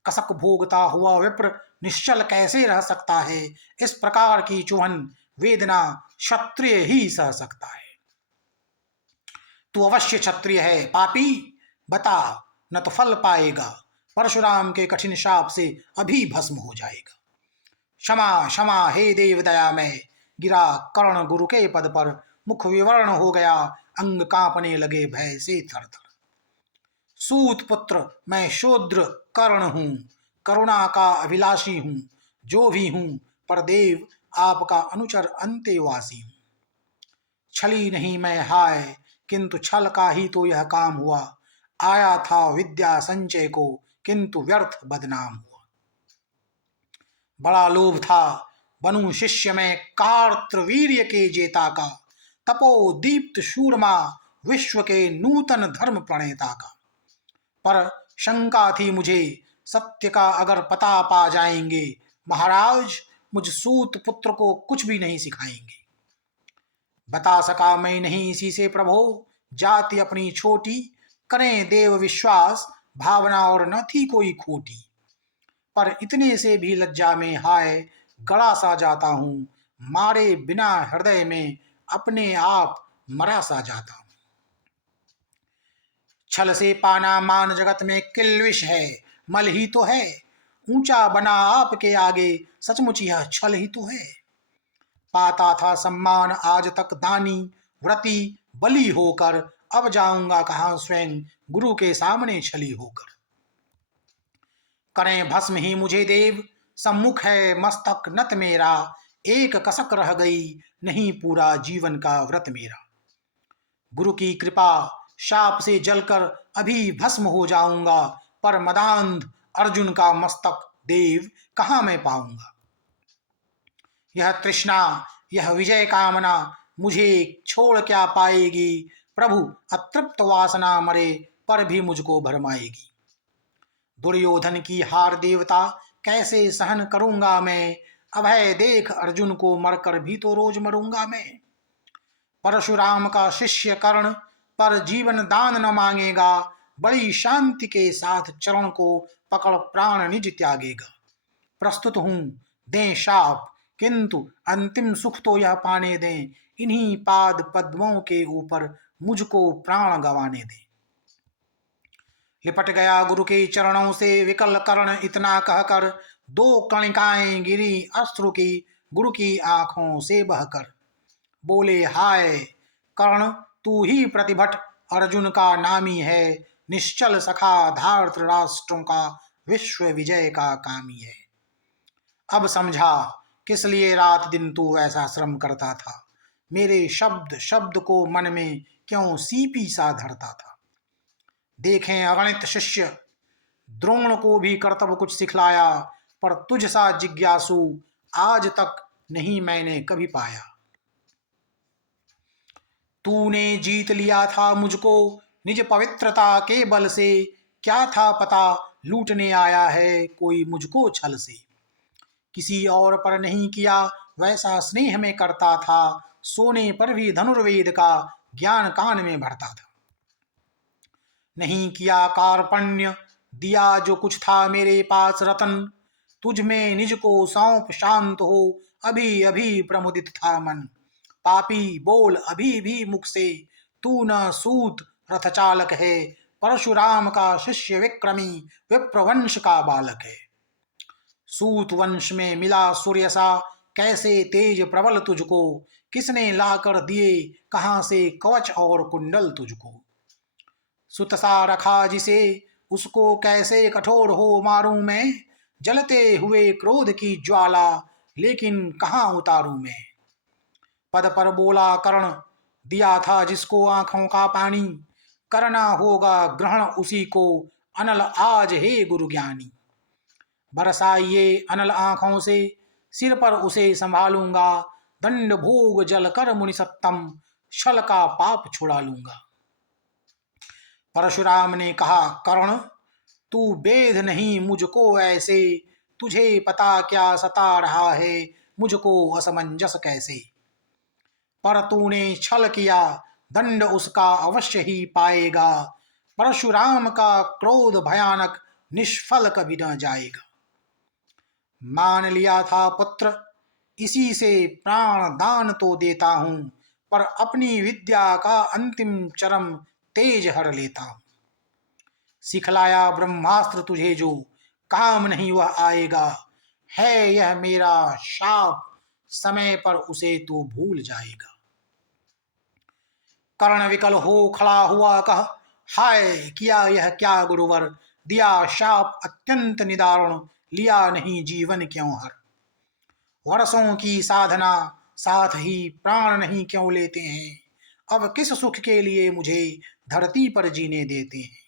कसक भोगता हुआ विप्र निश्चल कैसे रह सकता है, इस प्रकार की चुभन वेदना क्षत्रिय ही सह सकता है। तू अवश्य क्षत्रिय है पापी, बता न तो फल पाएगा, परशुराम के कठिन शाप से अभी भस्म हो जाएगा। क्षमा क्षमा हे देव दया में, गिरा कर्ण गुरु के पद पर, मुख विवर्ण हो गया, अंग कांपने लगे भय से थर थर। सूत पुत्र मैं शूद्र कर्ण हूं, करुणा का अभिलाषी हूं, जो भी हूं पर देव आपका अनुचर अंतेवासी हूं। छली नहीं मैं हाय, किंतु छल का ही तो यह काम हुआ, आया था विद्या संचय को, किंतु व्यर्थ बदनाम हुआ। बड़ा लोभ था बनूं शिष्य में कार्तवीर्य के जेता का, तपो दीप्त शूरमा विश्व के नूतन धर्म प्रणेता का। पर शंका थी मुझे सत्य का अगर पता पा जाएंगे, महाराज मुझ सूत पुत्र को कुछ भी नहीं सिखाएंगे। बता सका मैं नहीं इसी से प्रभो, जाति अपनी छोटी, करें देव विश्वास भावना और न थी कोई खोटी। पर इतने से भी लज्जा में हाय गड़ा सा जाता हूं, मारे बिना हृदय में अपने आप मरा सा जाता हूं। छल से पाना मान जगत में किल्विष है, मल ही तो है, ऊंचा बना आपके आगे सचमुच यह छल ही तो है। पाता था सम्मान आज तक दानी व्रती बलि होकर, अब जाऊंगा कहां स्वयं गुरु के सामने छली होकर। करें भस्म ही मुझे देव, सम्मुख है मस्तक नत मेरा, एक कसक रह गई नहीं पूरा जीवन का व्रत मेरा। गुरु की कृपा शाप से जलकर अभी भस्म हो जाऊंगा, पर मदांध अर्जुन का मस्तक देव कहां मैं पाऊंगा। यह तृष्णा यह विजय कामना मुझे छोड़ क्या पाएगी, प्रभु अतृप्त वासना मरे पर भी मुझको भरमाएगी। दुर्योधन की हार देवता कैसे सहन करूंगा मैं, अभय देख अर्जुन को मरकर भी तो रोज मरूंगा मैं। परशुराम का शिष्य कर्ण पर जीवन दान न मांगेगा, बड़ी शांति के साथ चरण को पकड़ प्राण निज त्यागेगा। प्रस्तुत हूं दें शाप, किंतु अंतिम सुख तो यह पाने दें, इन्हीं पाद पद्मों के ऊपर मुझको प्राण गंवाने दें। लिपट गया गुरु के चरणों से विकल कर्ण इतना कहकर, दो कणिकाएं गिरी अश्रु की गुरु की आंखों से बहकर। बोले हाय कर्ण तू ही प्रतिभट अर्जुन का नामी है, निश्चल सखा धार्त राष्ट्रों का विश्व विजय का कामी है। अब समझा किस लिए रात दिन तू ऐसा श्रम करता था, मेरे शब्द शब्द को मन में क्यों सीपी सा धरता था। देखें अगणित शिष्य द्रोण को भी कर्तव्य कुछ सिखलाया, पर तुझ सा जिज्ञासु आज तक नहीं मैंने कभी पाया। तूने जीत लिया था मुझको निज पवित्रता के बल से, क्या था पता लूटने आया है कोई मुझको छल से। किसी और पर नहीं किया वैसा स्नेह में करता था, सोने पर भी धनुर्वेद का ज्ञान कान में भरता था। नहीं किया कार्पण्य दिया जो कुछ था मेरे पास रतन, तुझ में निज को सौंप शांत हो अभी अभी प्रमुदित था मन। पापी बोल अभी भी मुख से, तू न सूत रथ चालक है, परशुराम का शिष्य विक्रमी विप्रवंश का बालक है। सूत वंश में मिला सूर्य सा कैसे तेज प्रबल तुझको, किसने लाकर दिए कहां से कवच और कुंडल तुझको। सुत सा रखा जिसे उसको कैसे कठोर हो मारूं मैं, जलते हुए क्रोध की ज्वाला लेकिन कहाँ उतारूं मैं। पद पर बोला कर्ण दिया था जिसको आंखों का पानी, करना होगा ग्रहण उसी को अनल आज हे गुरु ज्ञानी। बरसाइए अनल आंखों से सिर पर उसे संभालूंगा, दंड भोग जल कर मुनि सत्तम छल का पाप छुड़ा लूंगा। परशुराम ने कहा कर्ण तू बेध नहीं मुझको ऐसे, तुझे पता क्या सता रहा है मुझको असमंजस कैसे। पर तूने छल किया दंड उसका अवश्य ही पाएगा, परशुराम का क्रोध भयानक निष्फल कभी न जाएगा। मान लिया था पुत्र इसी से प्राण दान तो देता हूं, पर अपनी विद्या का अंतिम चरम तेज हर लेता हूं। सिखलाया ब्रह्मास्त्र तुझे जो काम नहीं वह आएगा, है यह मेरा शाप समय पर उसे तू भूल जाएगा। कर्ण विकल हो खड़ा हुआ कह हाय किया यह क्या गुरुवर, दिया शाप अत्यंत निदारुण लिया नहीं जीवन क्यों हर। वर्षों की साधना साथ ही प्राण नहीं क्यों लेते हैं, अब किस सुख के लिए मुझे धरती पर जीने देते हैं।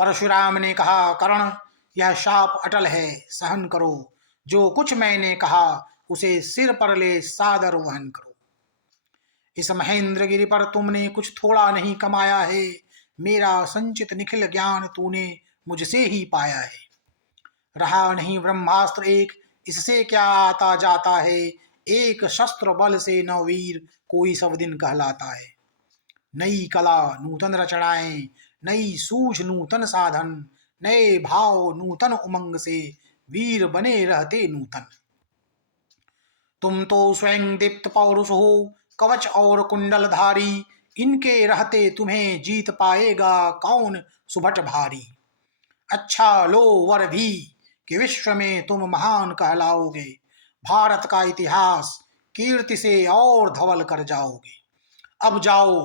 परशुराम ने कहा कर्ण यह शाप अटल है सहन करो, जो कुछ मैंने कहा उसे सिर पर ले सादर वहन करो। इस महेंद्रगिरि पर तुमने कुछ थोड़ा नहीं कमाया है, मेरा संचित निखिल ज्ञान तूने मुझसे ही पाया है। रहा नहीं ब्रह्मास्त्र एक इससे क्या आता जाता है, एक शस्त्र बल से न वीर कोई सब दिन कहलाता है। नई कला नूतन रचनाएं नई सूझ नूतन साधन, नए भाव नूतन उमंग से वीर बने रहते नूतन। तुम तो स्वयं दीप्त पौरुष हो कवच और कुंडल धारी, इनके रहते तुम्हें जीत पाएगा कौन सुभट भारी। अच्छा लो वर भी कि विश्व में तुम महान कहलाओगे, भारत का इतिहास कीर्ति से और धवल कर जाओगे। अब जाओ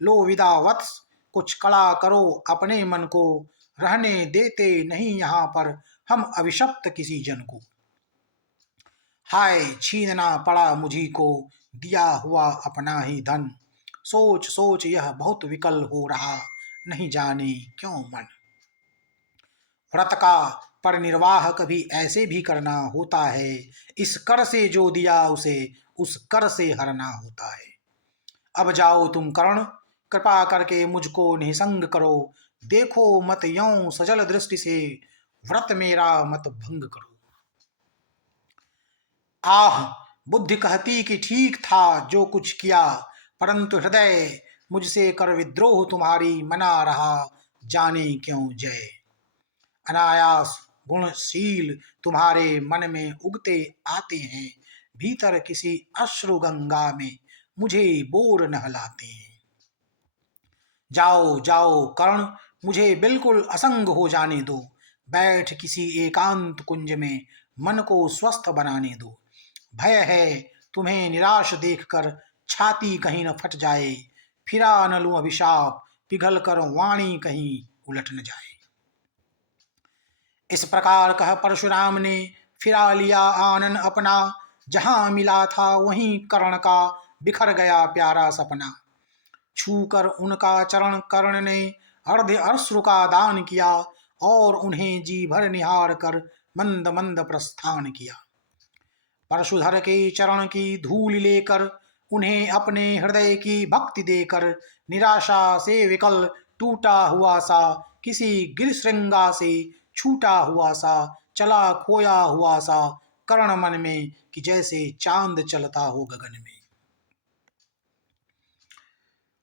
लो विदा वत्स, कुछ कड़ा करो अपने मन को, रहने देते नहीं यहाँ पर हम अभिशप्त किसी जन को। हाय छीनना पड़ा मुझी को दिया हुआ अपना ही धन, सोच सोच यह बहुत विकल हो रहा नहीं जाने क्यों मन। व्रत का पर निर्वाह कभी ऐसे भी करना होता है, इस कर से जो दिया उसे उस कर से हरना होता है। अब जाओ तुम कर्ण कृपा करके मुझको निसंग करो, देखो मत यों सजल दृष्टि से व्रत मेरा मत भंग करो। आह बुद्धि कहती कि ठीक था जो कुछ किया, परंतु हृदय मुझसे कर विद्रोह तुम्हारी मना रहा जाने क्यों जय। अनायास गुणशील तुम्हारे मन में उगते आते हैं, भीतर किसी अश्रु गंगा में मुझे बोर नहलाते हैं। जाओ जाओ कर्ण मुझे बिल्कुल असंग हो जाने दो, बैठ किसी एकांत कुंज में मन को स्वस्थ बनाने दो। भय है तुम्हें निराश देखकर छाती कहीं न फट जाए, फिरा न लूं अभिशाप पिघल कर वाणी कहीं उलट न जाए। इस प्रकार कह परशुराम ने फिरा लिया आनन अपना, जहां मिला था वहीं कर्ण का बिखर गया प्यारा सपना। छूकर उनका चरण कर्ण ने अर्ध अश्रु का दान किया, और उन्हें जी भर निहार कर मंद मंद प्रस्थान किया। परशुधर के चरण की धूल लेकर उन्हें अपने हृदय की भक्ति देकर, निराशा से विकल टूटा हुआ सा किसी गिरशृंगा से छूटा हुआ सा चला खोया हुआ सा कर्ण मन में, कि जैसे चांद चलता हो गगन में।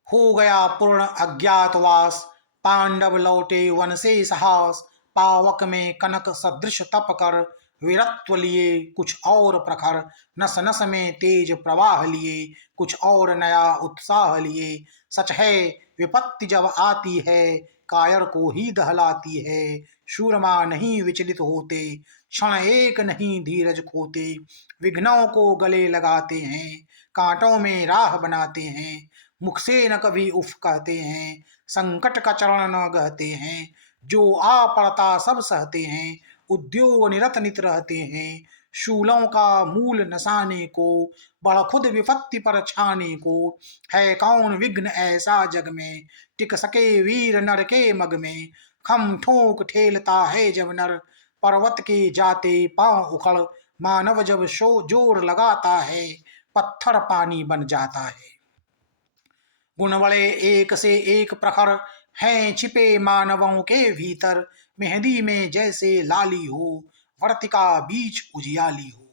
हो गया पूर्ण अज्ञातवास, पांडव लौटे वन से साहस, पावक में कनक सदृश तप कर, वीरत्व लिए कुछ और प्रखर, नस नस में तेज प्रवाह लिए कुछ और नया उत्साह लिए। सच है विपत्ति जब आती है कायर को ही दहलाती है, शूरमा नहीं विचलित होते क्षण एक नहीं धीरज खोते, विघ्नों को गले लगाते हैं कांटों में राह बनाते हैं, मुख से न कभी उफ कहते हैं संकट का चरण न गहते हैं, जो आ पड़ता सब सहते हैं उद्योग निरत नित रहते हैं, शूलों का मूल नसाने को बढ़ खुद विपत्ति पर छाने को, है कौन विघ्न ऐसा जग में टिक सके वीर नर के मग में, खम ठोक ठेलता है जब नर पर्वत के जाते पांव उखड़, मानव जब शो जोर लगाता है पत्थर पानी बन जाता है। गुण बड़े एक से एक प्रखर हैं छिपे मानवों के भीतर, मेहंदी में जैसे लाली हो वर्तिका बीच उजियाली हो।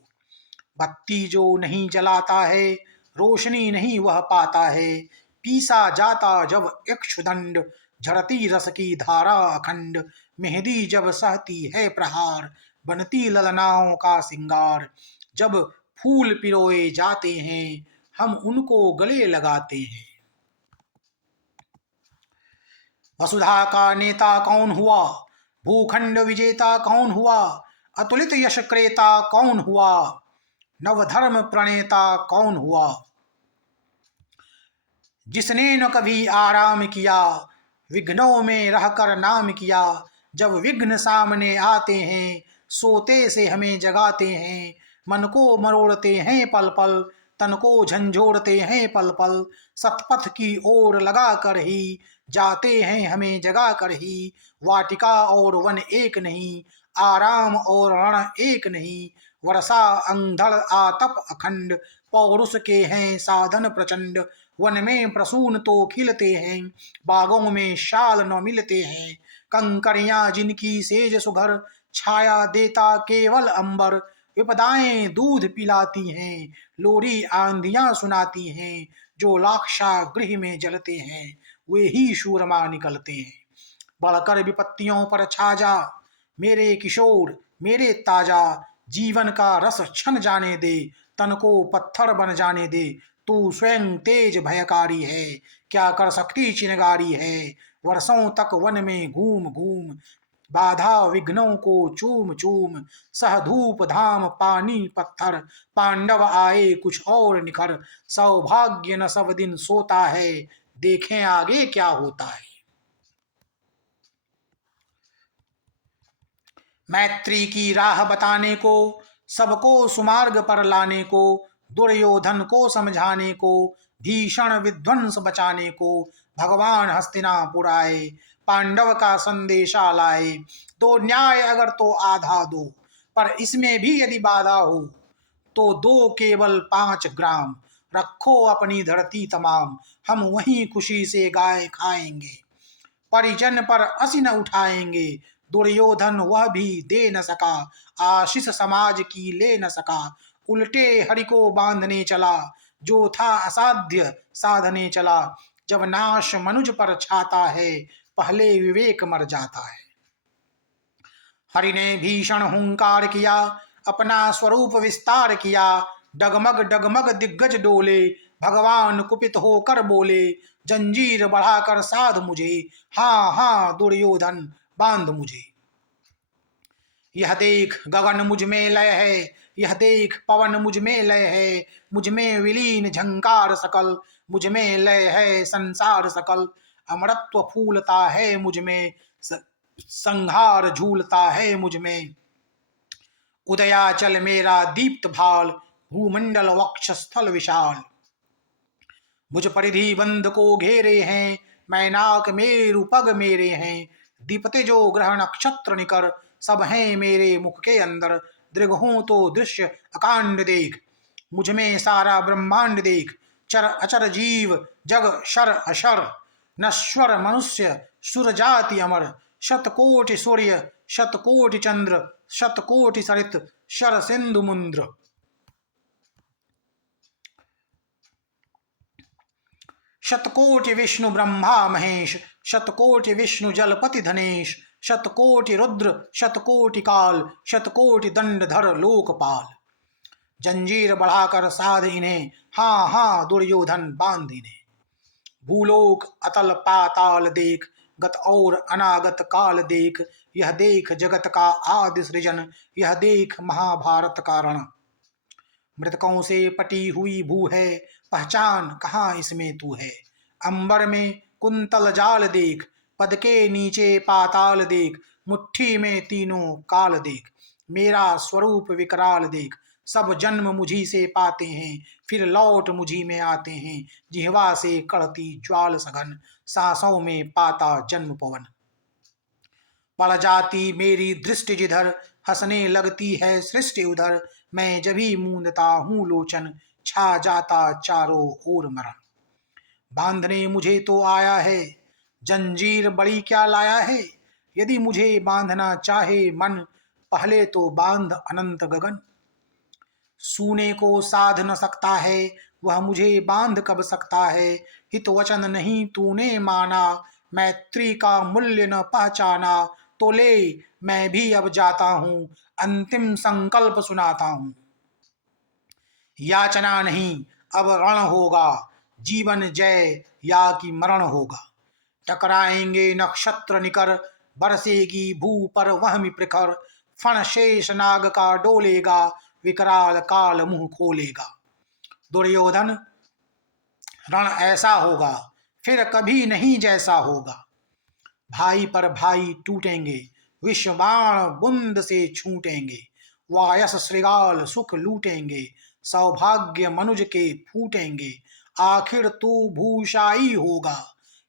बत्ती जो नहीं जलाता है रोशनी नहीं वह पाता है, पीसा जाता जब इक्षुदंड झड़ती रस की धारा अखंड, मेहंदी जब सहती है प्रहार बनती ललनाओं का सिंगार, जब फूल पिरोए जाते हैं हम उनको गले लगाते हैं। वसुधा का नेता कौन हुआ, भूखंड विजेता कौन हुआ, अतुलित यश क्रेता कौन हुआ, नवधर्म प्रणेता कौन हुआ, जिसने न कभी आराम किया विघ्नों में रहकर नाम किया, जब विघ्न सामने आते हैं सोते से हमें जगाते हैं, मन को मरोड़ते हैं पल पल तन को झंझोड़ते हैं पल पल, सतपथ की ओर लगा कर ही जाते हैं हमें जगा कर ही, वाटिका और वन एक नहीं आराम और रण एक नहीं, वर्षा अंधड़ आतप अखंड पौरुष के हैं साधन प्रचंड, वन में प्रसून तो खिलते हैं बागों में शाल न मिलते हैं, कंकरियां जिनकी सेज सुघर छाया देता केवल अंबर, विपदाएं दूध पिलाती हैं लोरी आंधियां सुनाती हैं, जो लाक्षा गृह में जलते हैं वे ही शूरमा निकलते हैं। बढ़कर विपत्तियों पर छा जा मेरे किशोर मेरे ताजा, जीवन का रस छन जाने दे तन को पत्थर बन जाने दे, तू स्वयं तेज भयकारी है क्या कर सकती चिनगारी है, वर्षों तक वन में घूम घूम बाधा विघ्नों को चूम चूम, सह धूप धाम पानी पत्थर पांडव आए कुछ और निखर, सौभाग्य न सब दिन सोता है देखें आगे क्या होता है। मैत्री की राह बताने को सबको सुमार्ग पर लाने को, दुर्योधन को समझाने को भीषण विध्वंस बचाने को, भगवान हस्तिनापुर आए पांडव का संदेशा लाए, तो न्याय अगर तो आधा दो पर इसमें भी यदि बाधा हो, तो दो केवल 5 ग्राम रखो अपनी धरती तमाम, हम वहीं खुशी से गाय खाएंगे परिजन पर असी न उठाएंगे, दुर्योधन वह भी दे न सका आशीष समाज की ले न सका, उल्टे हरि को बांधने चला जो था असाध्य साधने चला, जब नाश मनुज पर छाता है पहले विवेक मर जाता है। हरि ने भीषण हुंकार किया अपना स्वरूप विस्तार किया, डगमग डगमग दिग्गज डोले भगवान कुपित होकर बोले, जंजीर बढ़ाकर साध मुझे हाँ हाँ दुर्योधन बांध मुझे। यह देख गगन मुझ में लय है यह देख पवन मुझ में लय है, मुझ में विलीन झंकार सकल मुझ में लय है संसार सकल, अमरत्व फूलता है मुझ में, संहार झूलता है मुझ में। उदयाचल मेरा दीप्त भाल, भूमंडल वक्षस्थल विशाल। मुझ परिधि बंध को घेरे हैं, मैनाक मेरु पग मेरे हैं। दीपते जो ग्रह नक्षत्र निकर, सब हैं मेरे मुख के अंदर। दृग हूं तो दृश्य अकांड देख, मुझ में सारा ब्रह्मांड देख। चर अचर जीव जग शर अशर, नश्वर मनुष्य सुर जाति अमर। शतकोटि सूर्य शतकोटि चंद्र, शतकोटि सरित शर सिंधु मुंद्र। शतकोटि विष्णु ब्रह्मा महेश, शतकोटि विष्णु जलपति धनेश। शतकोटि रुद्र शतकोटि काल, शतकोटि दंडधर लोकपाल। जंजीर बढ़ाकर साध इन्हें, हाँ हाँ दुर्योधन बांध इन्हें। भूलोक अतल पाताल देख, गत और अनागत काल देख। यह देख जगत का आदि सृजन, यह देख महाभारत का रण। मृतकों से पटी हुई भू है, पहचान कहाँ इसमें तू है। अंबर में कुंतल जाल देख, पद के नीचे पाताल देख। मुट्ठी में तीनों काल देख, मेरा स्वरूप विकराल देख। सब जन्म मुझी से पाते हैं, फिर लौट मुझी में आते हैं। जिह्वा से कड़ती ज्वाल सघन, सांसों में पाता जन्म पवन। पड़ जाती मेरी दृष्टि जिधर, हंसने लगती है सृष्टि उधर। मैं जभी मूंदता हूँ लोचन, छा जाता चारों ओर मरण। बांधने मुझे तो आया है, जंजीर बड़ी क्या लाया है। यदि मुझे बांधना चाहे मन, पहले तो बांध अनंत गगन। सूने को साध न सकता है, वह मुझे बांध कब सकता है। हित वचन नहीं तूने माना, मैत्री का मूल्य न पहचाना। तो ले मैं भी अब जाता हूँ, अंतिम संकल्प सुनाता हूँ। याचना नहीं अब रण होगा, जीवन जय या कि मरण होगा। टकराएंगे नक्षत्र निकर, बरसेगी भू पर वहमी प्रखर। फण शेष नाग का डोलेगा, विकराल काल मुंह खोलेगा। दुर्योधन रण ऐसा होगा, फिर कभी नहीं जैसा होगा। भाई पर भाई टूटेंगे, विश्व बाण बुंद से छूटेंगे। वायस श्रृगाल सुख लूटेंगे, सौभाग्य मनुज के फूटेंगे। आखिर तू भूषाई होगा,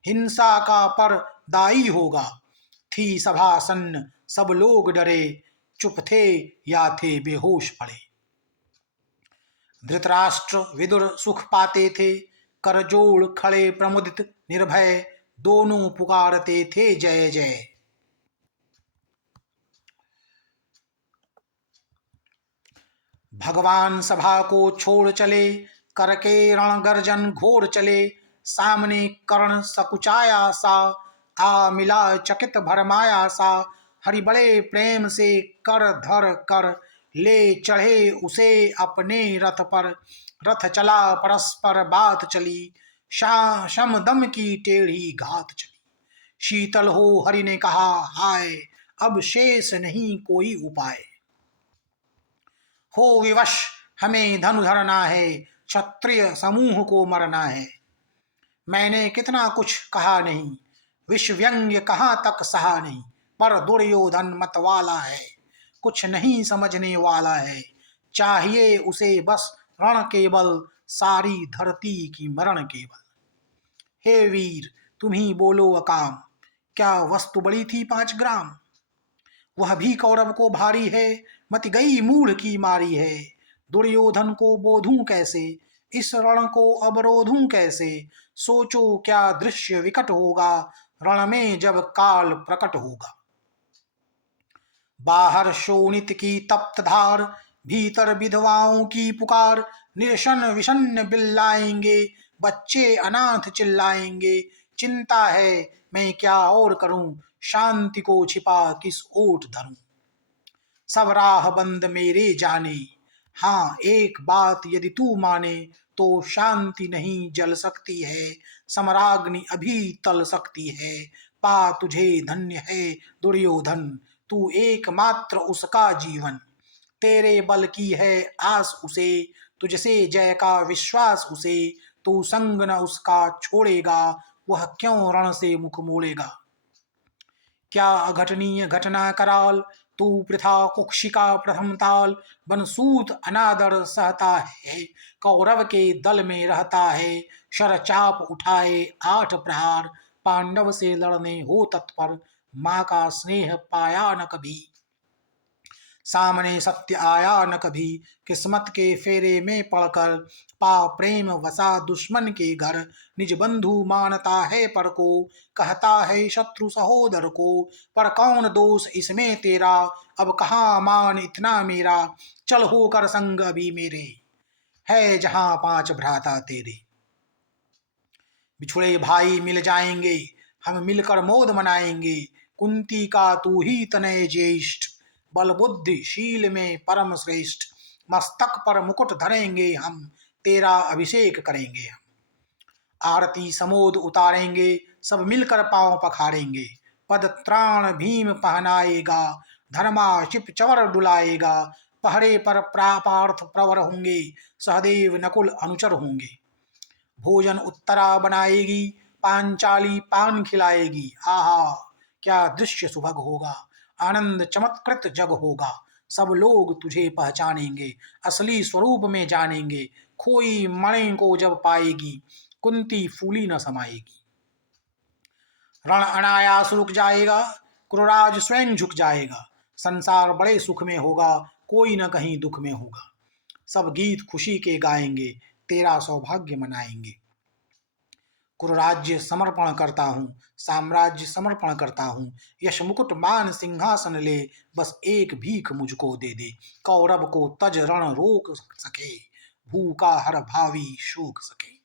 हिंसा का पर दाई होगा। थी सभा सन्न सब लोग डरे, चुप थे या थे बेहोश पड़े। धृतराष्ट्र विदुर सुख पाते थे, करजोड़ खड़े प्रमुदित निर्भय। दोनों पुकारते थे जय जय। भगवान सभा को छोड़ चले, करके रण गर्जन घोर चले। सामने कर्ण सकुचाया सा, आ मिला चकित भरमाया सा। हरि बड़े प्रेम से कर धर कर, ले चढ़े उसे अपने रथ पर। रथ चला परस्पर बात चली, शम दम की टेढ़ी घात चली। शीतल हो हरि ने कहा हाय, अब शेष नहीं कोई उपाय। हो विवश हमें धनु धरना है, क्षत्रिय समूह को मरना है। मैंने कितना कुछ कहा नहीं, विश्व व्यंग्य कहाँ तक सहा नहीं। पर दुर्योधन मत वाला है, कुछ नहीं समझने वाला है। चाहिए उसे बस रण केवल, सारी धरती की मरण केवल। हे वीर तुम ही बोलो अकाम, क्या वस्तु बड़ी थी 5 ग्राम। वह भी कौरव को भारी है, मत गई मूढ़ की मारी है। दुर्योधन को बोधूं कैसे, इस रण को अवरोधूं कैसे। सोचो क्या दृश्य विकट होगा, रण में जब काल प्रकट होगा। बाहर शोणित की तप्त धार, भीतर विधवाओं की पुकार। निर्शन विषन्न बिल्लाएंगे, बच्चे अनाथ चिल्लाएंगे। चिंता है मैं क्या और करूं, शांति को छिपा किस ओट धरूं। सब राह बंद मेरे जाने, हाँ एक बात यदि तू माने। तो शांति नहीं जल सकती है, समराग्नि अभी तल सकती है। पा तुझे धन्य है दुर्योधन, तू एकमात्र उसका जीवन। तेरे बल की है आस उसे, तुझसे जय का विश्वास उसे। तू संग न उसका छोड़ेगा, वह क्यों रण से मुख मोड़ेगा। क्या अघटनीय घटना कराल, तू प्रथा कुक्षिका प्रथम ताल। बनसूत अनादर सहता है, कौरव के दल में रहता है। शर चाप उठाए 8 प्रहार, पांडव से लड़ने हो तत्पर। माँ का स्नेह पाया न कभी, सामने सत्य आया न कभी। किस्मत के फेरे में पड़कर, पा प्रेम वसा दुश्मन के घर। निज बंधु मानता है पर को, कहता है शत्रु सहोदर को। पर कौन दोष इसमें तेरा, अब कहाँ मान इतना मेरा। चल होकर संग अभी मेरे, है जहां 5 भ्राता तेरे। बिछुड़े भाई मिल जाएंगे, हम मिलकर मोद मनाएंगे। कुंती का तू ही तनय ज्येष्ठ, बल बुद्धि शील में परम श्रेष्ठ। मस्तक पर मुकुट धरेंगे हम, तेरा अभिषेक करेंगे हम। आरती समोद उतारेंगे, सब मिलकर पांव पखारेंगे। पद त्राण भीम पहनाएगा, धर्मा शिप चवर डुलाएगा। पहरे पर प्रापार्थ प्रवर होंगे, सहदेव नकुल अनुचर होंगे। भोजन उत्तरा बनाएगी, पांचाली पान खिलाएगी। आहा क्या दृश्य सुभग होगा, आनंद चमत्कृत जग होगा। सब लोग तुझे पहचानेंगे, असली स्वरूप में जानेंगे। खोई मणि को जब पाएगी, कुंती फूली न समाएगी। रण अनायास रुक जाएगा, क्रुराज स्वयं झुक जाएगा। संसार बड़े सुख में होगा, कोई न कहीं दुख में होगा। सब गीत खुशी के गाएंगे, तेरा सौभाग्य मनाएंगे। कुरुराज्य समर्पण करता हूँ, साम्राज्य समर्पण करता हूँ। यश मुकुट मान सिंहासन ले, बस एक भीख मुझको दे दे। कौरव को तज रण रोक सके, भूखा हर भावी शोक सके।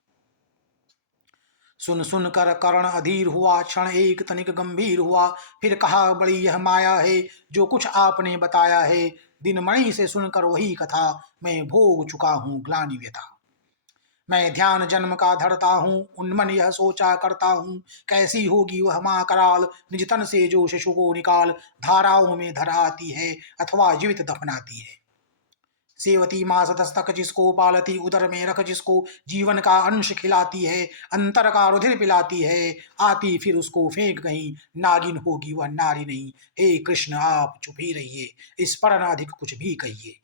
सुन सुन कर कर्ण अधीर हुआ, क्षण एक तनिक गंभीर हुआ। फिर कहा बड़ी यह माया है, जो कुछ आपने बताया है। दिन मणि से सुनकर वही कथा, मैं भोग चुका हूँ ग्लानि व्यथा। मैं ध्यान जन्म का धरता हूँ, उन्मन यह सोचा करता हूँ। कैसी होगी वह माँ कराल, निज तन से जो शिशु को निकाल। धाराओं में धर आती है, अथवा जीवित दफनाती है। सेवती माँ सतस्तक जिसको पालती, उदर में रख जिसको जीवन का अंश खिलाती है। अंतर का रुधिर पिलाती है, आती फिर उसको फेंक कहीं। नागिन होगी वह नारी नहीं, हे कृष्ण आप चुप ही रहिए, इस पर न अधिक कुछ भी कहिए।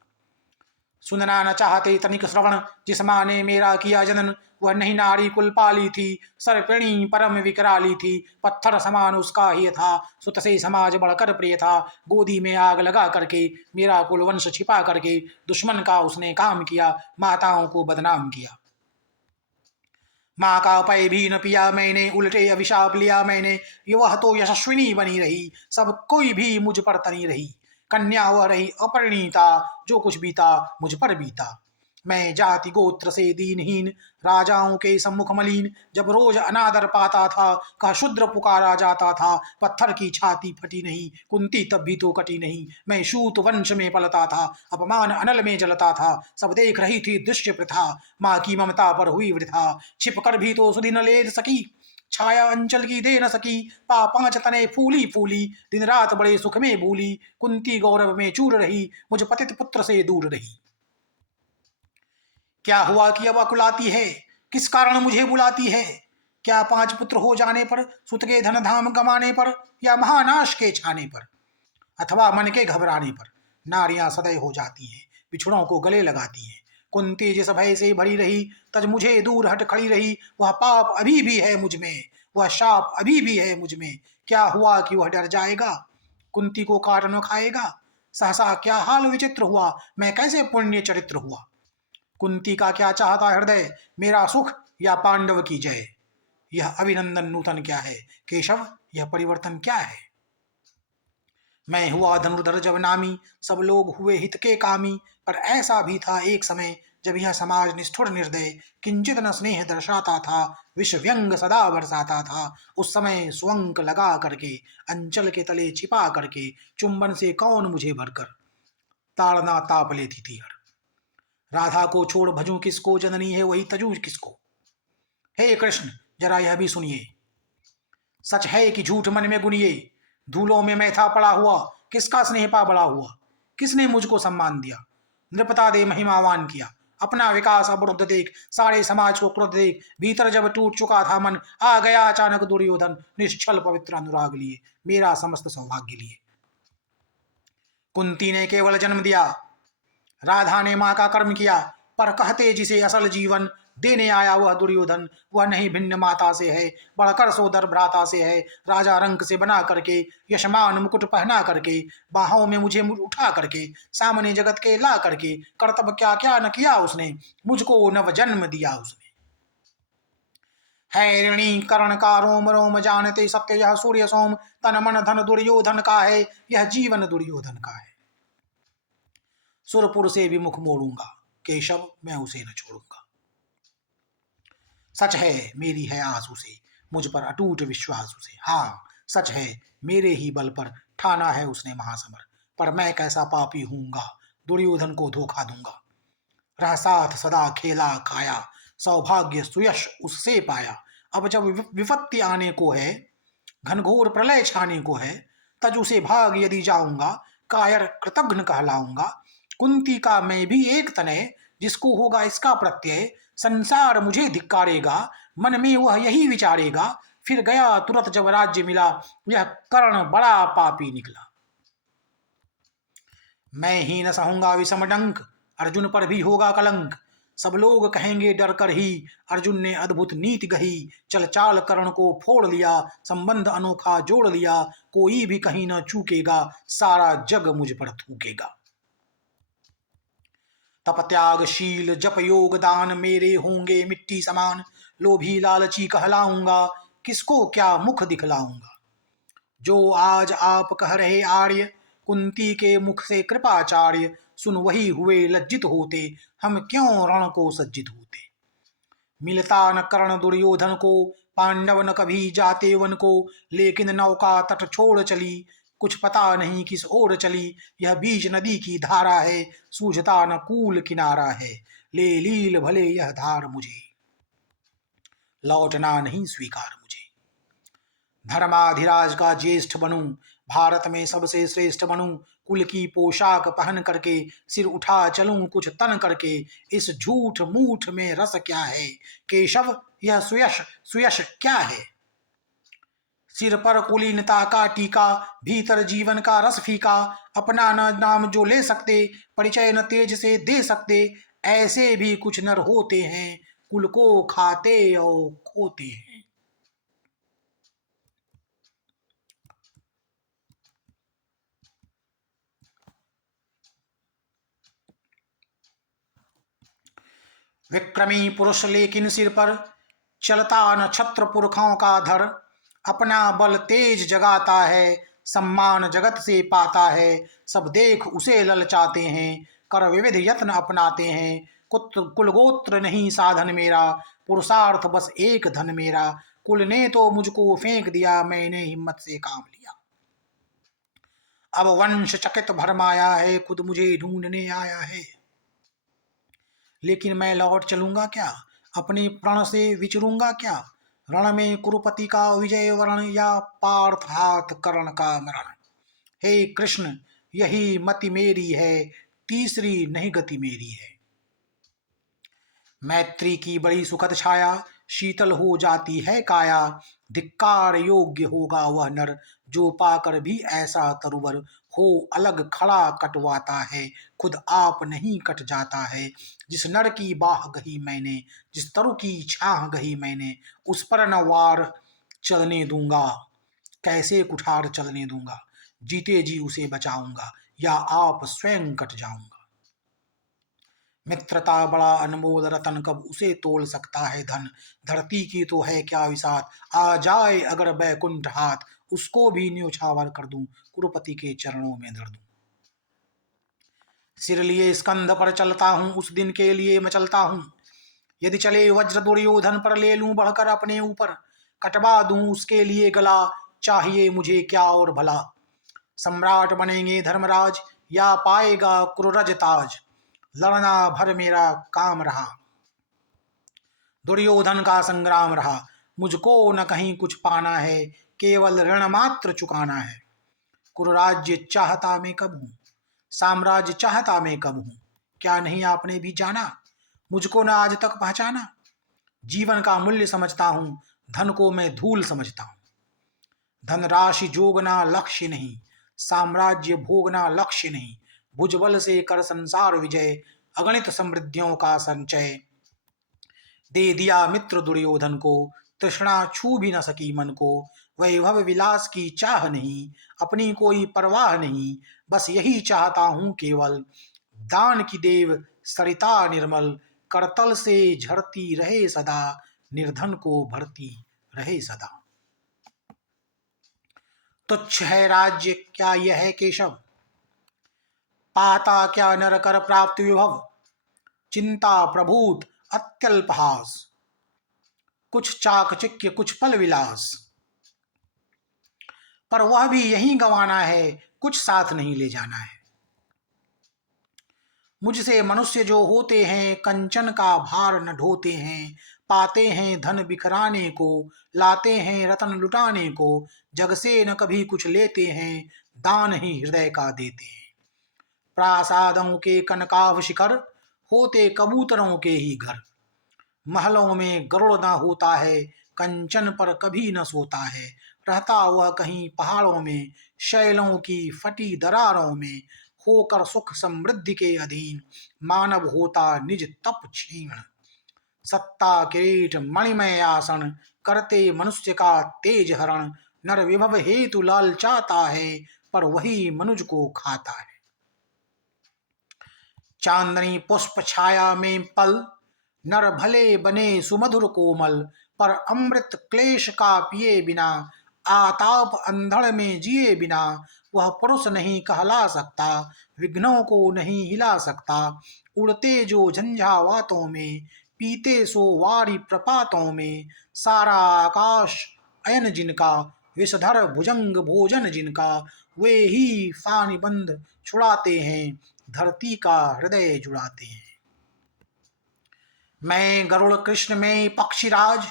सुनना न चाहते तनिक श्रवण, जिस माँ ने मेरा किया जनन। वह नहीं नारी कुल पाली थी, सर्पिणी परम विकराली थी। पत्थर समान उसका ही था, सुत से समाज बढ़कर प्रिय था। गोदी में आग लगा करके, मेरा कुल वंश छिपा करके। दुश्मन का उसने काम किया, माताओं को बदनाम किया। माँ का पै भी न पिया मैंने, उल्टे अभिशाप लिया मैंने। वह तो यशस्विनी बनी रही, सब कोई भी मुझ पर तनी रही। कन्या वह रही अपरिणीता, जो कुछ बीता मुझ पर बीता। मैं जाति गोत्र से दीनहीन, राजाओं के सम्मुख मलिन। जब रोज अनादर पाता था, कह शूद्र पुकारा जाता था। पत्थर की छाती फटी नहीं, कुंती तब भी तो कटी नहीं। मैं शूत वंश में पलता था, अपमान अनल में जलता था। सब देख रही थी दृश्य प्रथा, माँ की ममता पर हुई वृथा। छिप कर भी तो सुधि न ले सकी, छाया अंचल की दे न सकी। पांच तने फूली फूली, दिन रात बड़े सुख में भूली। कुंती गौरव में चूर रही, मुझ पतित पुत्र से दूर रही। क्या हुआ कि अब अकुलाती है, किस कारण मुझे बुलाती है। क्या 5 पुत्र हो जाने पर, सुत के धन धाम गंवाने पर, या महानाश के छाने पर, अथवा मन के घबराने पर। नारियां सदैव हो जाती हैं, बिछुड़ों को गले लगाती हैं। कुंती जिस भय से भरी रही, तज मुझे दूर हट खड़ी रही। वह पाप अभी भी है मुझ में, वह शाप अभी भी है मुझ में। क्या हुआ कि वह डर जाएगा, कुंती को काट न खाएगा। सहसा क्या हाल विचित्र हुआ, मैं कैसे पुण्य चरित्र हुआ। कुंती का क्या चाहता हृदय, मेरा सुख या पांडव की जय। यह अभिनंदन नूतन क्या है, केशव यह परिवर्तन क्या है। मैं हुआ धनुर्धर जब नामी, सब लोग हुए हित के कामी। पर ऐसा भी था एक समय, जब यह समाज निष्ठुर निर्दय। किंचित न स्नेह दर्शाता था, विष व्यंग सदा बरसाता था। उस समय स्वंक लगा करके, अंचल के तले छिपा करके। चुंबन से कौन मुझे भरकर, ताड़ना ताप लेती थी हर। राधा को छोड़ भजूं किसको, जननी है वही तजू किसको। हे कृष्ण जरा यह भी सुनिए, सच है कि झूठ मन में गुनिए। धूलों में मैं था पड़ा हुआ, किसका स्नेह पा बड़ा हुआ। किसने मुझको सम्मान दिया, नृपता दे महिमावान किया। अपना विकास अवरुद्ध देख, सारे समाज को क्रुद्ध देख, भीतर जब टूट चुका था मन, आ गया अचानक दुर्योधन, निश्चल पवित्र अनुराग लिए, मेरा समस्त सौभाग्य लिए। कुंती ने केवल जन्म दिया, राधा ने माँ का कर्म किया, पर कहते जिसे असल जीवन देने आया वह दुर्योधन, वह नहीं भिन्न माता से है, बढ़कर सोदर भ्राता से है, राजा रंग से बना करके, यशमान मुकुट पहना करके, बाहों में मुझे उठा करके, सामने जगत के ला करके, कर्तव्य क्या क्या न किया उसने, मुझको नव जन्म दिया उसने। है ऋणी कर्ण का रोम रोम जानते सत्य, यह सूर्य सोम तन मन धन दुर्योधन का है, यह जीवन दुर्योधन का है। सुरपुर से भी मुख मोड़ूंगा, केशव मैं उसे न छोड़ूंगा। सच है मेरी है आस उसे, मुझ पर अटूट विश्वास उसे, हाँ सच है मेरे ही बल पर ठाना है उसने महासमर, पर मैं कैसा पापी हूँगा, दुर्योधन को धोखा दूंगा। रह साथ सदा खेला खाया, सौभाग्य सुयश उससे पाया, अब जब विपत्ति आने को है, घनघोर प्रलय छाने को है, तज उसे भाग यदि जाऊंगा, कायर कृतघ्न कहलाऊंगा। कुंती का मैं भी एक तनय, जिसको होगा इसका प्रत्यय, संसार मुझे धिक्कारेगा, मन में वह यही विचारेगा, फिर गया तुरंत जब राज्य मिला, यह कर्ण बड़ा पापी निकला। मैं ही न सहूंगा विषम डंक, अर्जुन पर भी होगा कलंक, सब लोग कहेंगे डर कर ही, अर्जुन ने अद्भुत नीति गही, चल चाल कर्ण को फोड़ लिया, संबंध अनोखा जोड़ लिया, कोई भी कहीं न चूकेगा, सारा जग मुझ पर थूकेगा। तप त्याग शील जप योग दान मेरे होंगे मिट्टी समान, लोभी लालची कहलाऊंगा, किसको क्या मुख दिखलाऊंगा। जो आज आप कह रहे आर्य, कुंती के मुख से कृपाचार्य, सुन वही हुए लज्जित होते, हम क्यों रण को सज्जित होते। मिलता न कर्ण दुर्योधन को, पांडव न कभी जाते वन को, लेकिन नौका तट छोड़ चली, कुछ पता नहीं किस ओर चली, यह बीच नदी की धारा है, सूझता न कूल किनारा है, ले लील भले यह धार मुझे, लौटना नहीं स्वीकार मुझे। धर्माधिराज का ज्येष्ठ बनूं, भारत में सबसे श्रेष्ठ बनूं, कुल की पोशाक पहन करके, सिर उठा चलूं कुछ तन करके, इस झूठ मूठ में रस क्या है, केशव यह सुयश सुयश क्या है। सिर पर कुलीनता का टीका, भीतर जीवन का रस फीका, अपना न नाम जो ले सकते, परिचय न तेज से दे सकते, ऐसे भी कुछ नर होते हैं, कुल को खाते और खोते हैं। विक्रमी पुरुष लेकिन सिर पर चलता न छत्र पुरखों का धर, अपना बल तेज जगाता है, सम्मान जगत से पाता है, सब देख उसे ललचाते हैं, कर विविध यत्न अपनाते हैं, कुलगोत्र नहीं साधन मेरा, पुरुषार्थ बस एक धन मेरा, कुल ने तो मुझको फेंक दिया, मैंने हिम्मत से काम लिया। अब वंश चकित भरमाया है, खुद मुझे ढूंढने आया है, लेकिन मैं लौट चलूंगा क्या, अपने प्रण से विचरूंगा क्या, रण में कुरुपति का विजय वरण, या पार्थ हाथ कर्ण का मरण। हे कृष्ण यही मति मेरी है, तीसरी नहीं गति मेरी है। मैत्री की बड़ी सुखद छाया, शीतल हो जाती है काया, धिक्कार योग्य होगा वह नर, जो पाकर भी ऐसा तरुवर हो, अलग खड़ा कटवाता है, खुद आप नहीं कट जाता है। जिस नर की बाह गही मैंने, जिस तरु की छाह गही मैंने, उस पर न वार चलने दूंगा, कैसे कुठार चलने दूंगा, जीते जी उसे बचाऊंगा, या आप स्वयं कट जाऊंगा। मित्रता बड़ा अनमोल रतन, कब उसे तोल सकता है धन, धरती की तो है क्या विसात, आ जाए अगर बैकुंठ हाथ, उसको भी न्योछावर कर दूं, कुरुपति के चरणों में धर दूं। सिर लिए स्कंध पर चलता हूं, उस दिन के लिए मैं चलता हूं, यदि चले वज्र दुर्योधन पर, ले लूं बढ़कर अपने ऊपर, कटवा दूं उसके लिए गला, चाहिए मुझे क्या और भला। सम्राट बनेंगे धर्मराज, या पाएगा क्रूरज ताज, लड़ना भर मेरा काम रहा, दुर्योधन का संग्राम रहा, मुझको न कहीं कुछ पाना है, केवल ऋण मात्र चुकाना है। कुरुराज्य चाहता मैं कब हूं, साम्राज्य चाहता मैं कब हूं, क्या नहीं आपने भी जाना, मुझको न आज तक पहचाना। जीवन का मूल्य समझता हूँ, धन को मैं धूल समझता हूँ। धनराशि जोगना लक्ष्य नहीं, साम्राज्य भोगना लक्ष्य नहीं। भुजबल से कर संसार विजय, अगणित समृद्धियों का संचय। दे दिया मित्र दुर्योधन को, तृष्णा छू भी न सकी मन को। वैभव विलास की चाह नहीं, अपनी कोई परवाह नहीं। बस यही चाहता हूँ केवल, दान की देव सरिता निर्मल। करतल से झरती रहे सदा, निर्धन को भरती रहे सदा। तुच्छ है राज्य क्या यह है केशव, पाता क्या नर कर प्राप्त विभव। चिंता प्रभूत अत्यल्पहास, कुछ चाकचिक्य कुछ पल विलास। पर वह भी यहीं गंवाना है, कुछ साथ नहीं ले जाना है। मुझसे मनुष्य जो होते हैं, कंचन का भार न ढोते हैं। पाते हैं धन बिखराने को, लाते हैं रतन लुटाने को। जग से न कभी कुछ लेते हैं, दान ही हृदय का देते हैं। प्रासादों के कनकाभ शिखर, होते कबूतरों के ही घर। महलों में गरुड़ ना होता है, कंचन पर कभी न सोता है। रहता वह कहीं पहाड़ों में, शैलों की फटी दरारों में। होकर सुख समृद्धि के अधीन, मानव होता निज तप क्षीण। सत्ता किरीट मणिमय आसन, करते मनुष्य का तेज हरण। नर विभव हेतु लालचाता है, पर वही मनुज को खाता है। चांदनी पुष्प छाया में पल, नर भले बने सुमधुर कोमल। पर अमृत क्लेश का पिए बिना, आताप अंधड़ में जिए बिना। वह पुरुष नहीं कहला सकता, विघ्नों को नहीं हिला सकता। उड़ते जो झंझावातों में, पीते सो वारी प्रपातों में। सारा आकाश अयन जिनका, विषधर भुजंग भोजन जिनका। वे ही फानी बंध छुड़ाते हैं, धरती का हृदय जुड़ाते हैं। मैं गरुड़ कृष्ण में पक्षीराज,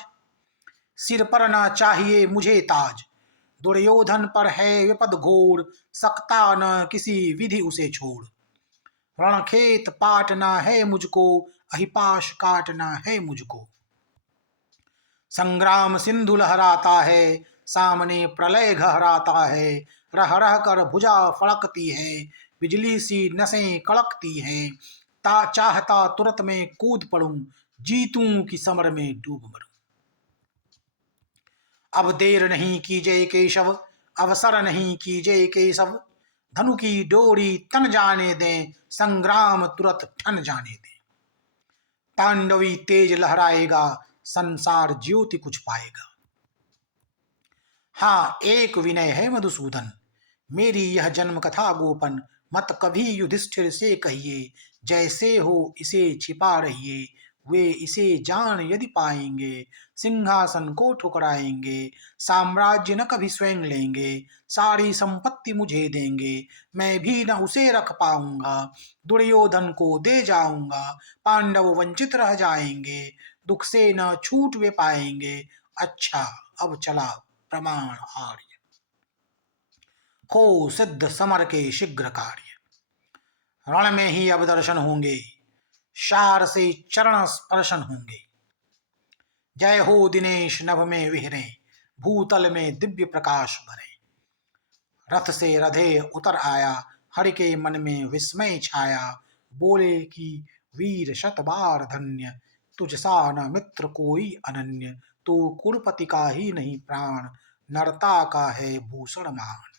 सिर पर न चाहिए मुझे ताज। दुर्योधन पर है विपद घोर, सकता न किसी विधि उसे छोड़। रणखेत पाटना है मुझको, अहिपाश काटना है मुझको। संग्राम सिंधु लहराता है, सामने प्रलय गहराता है। रह रह कर भुजा फड़कती है, बिजली सी नसें कड़कती हैं। ता चाहता तुरंत में कूद पड़ूं, जीतूं कि समर में डूब मरूं। अब देर नहीं कीजिए केशव, अवसर नहीं कीजिए केशव। धनु की डोरी तन जाने दें, संग्राम तुरंत ठन जाने दें। तांडवी तेज लहराएगा, संसार ज्योति कुछ पाएगा। हाँ एक विनय है मधुसूदन, मेरी यह जन्म कथा गोपन। मत कभी युधिष्ठिर से कहिए, जैसे हो इसे छिपा रहिए। वे इसे जान यदि पाएंगे, सिंहासन को ठुकराएंगे। साम्राज्य न कभी स्वयं लेंगे, सारी संपत्ति मुझे देंगे। मैं भी न उसे रख पाऊंगा, दुर्योधन को दे जाऊंगा। पांडव वंचित रह जाएंगे, दुख से न छूट वे पाएंगे। अच्छा अब चला प्रमाण आर्य, हो सिद्ध समर के शीघ्र कार्य। रण में ही अब दर्शन होंगे, शार से चरण स्पर्शन होंगे। जय हो दिनेश नभ में विहरे, भूतल में दिव्य प्रकाश भरे। रथ से रधे उतर आया, हरि के मन में विस्मय छाया। बोले कि वीर शतबार धन्य, तुझ सा न मित्र कोई अनन्य। तो कुलपति का ही नहीं प्राण, नरता का है भूषण मान।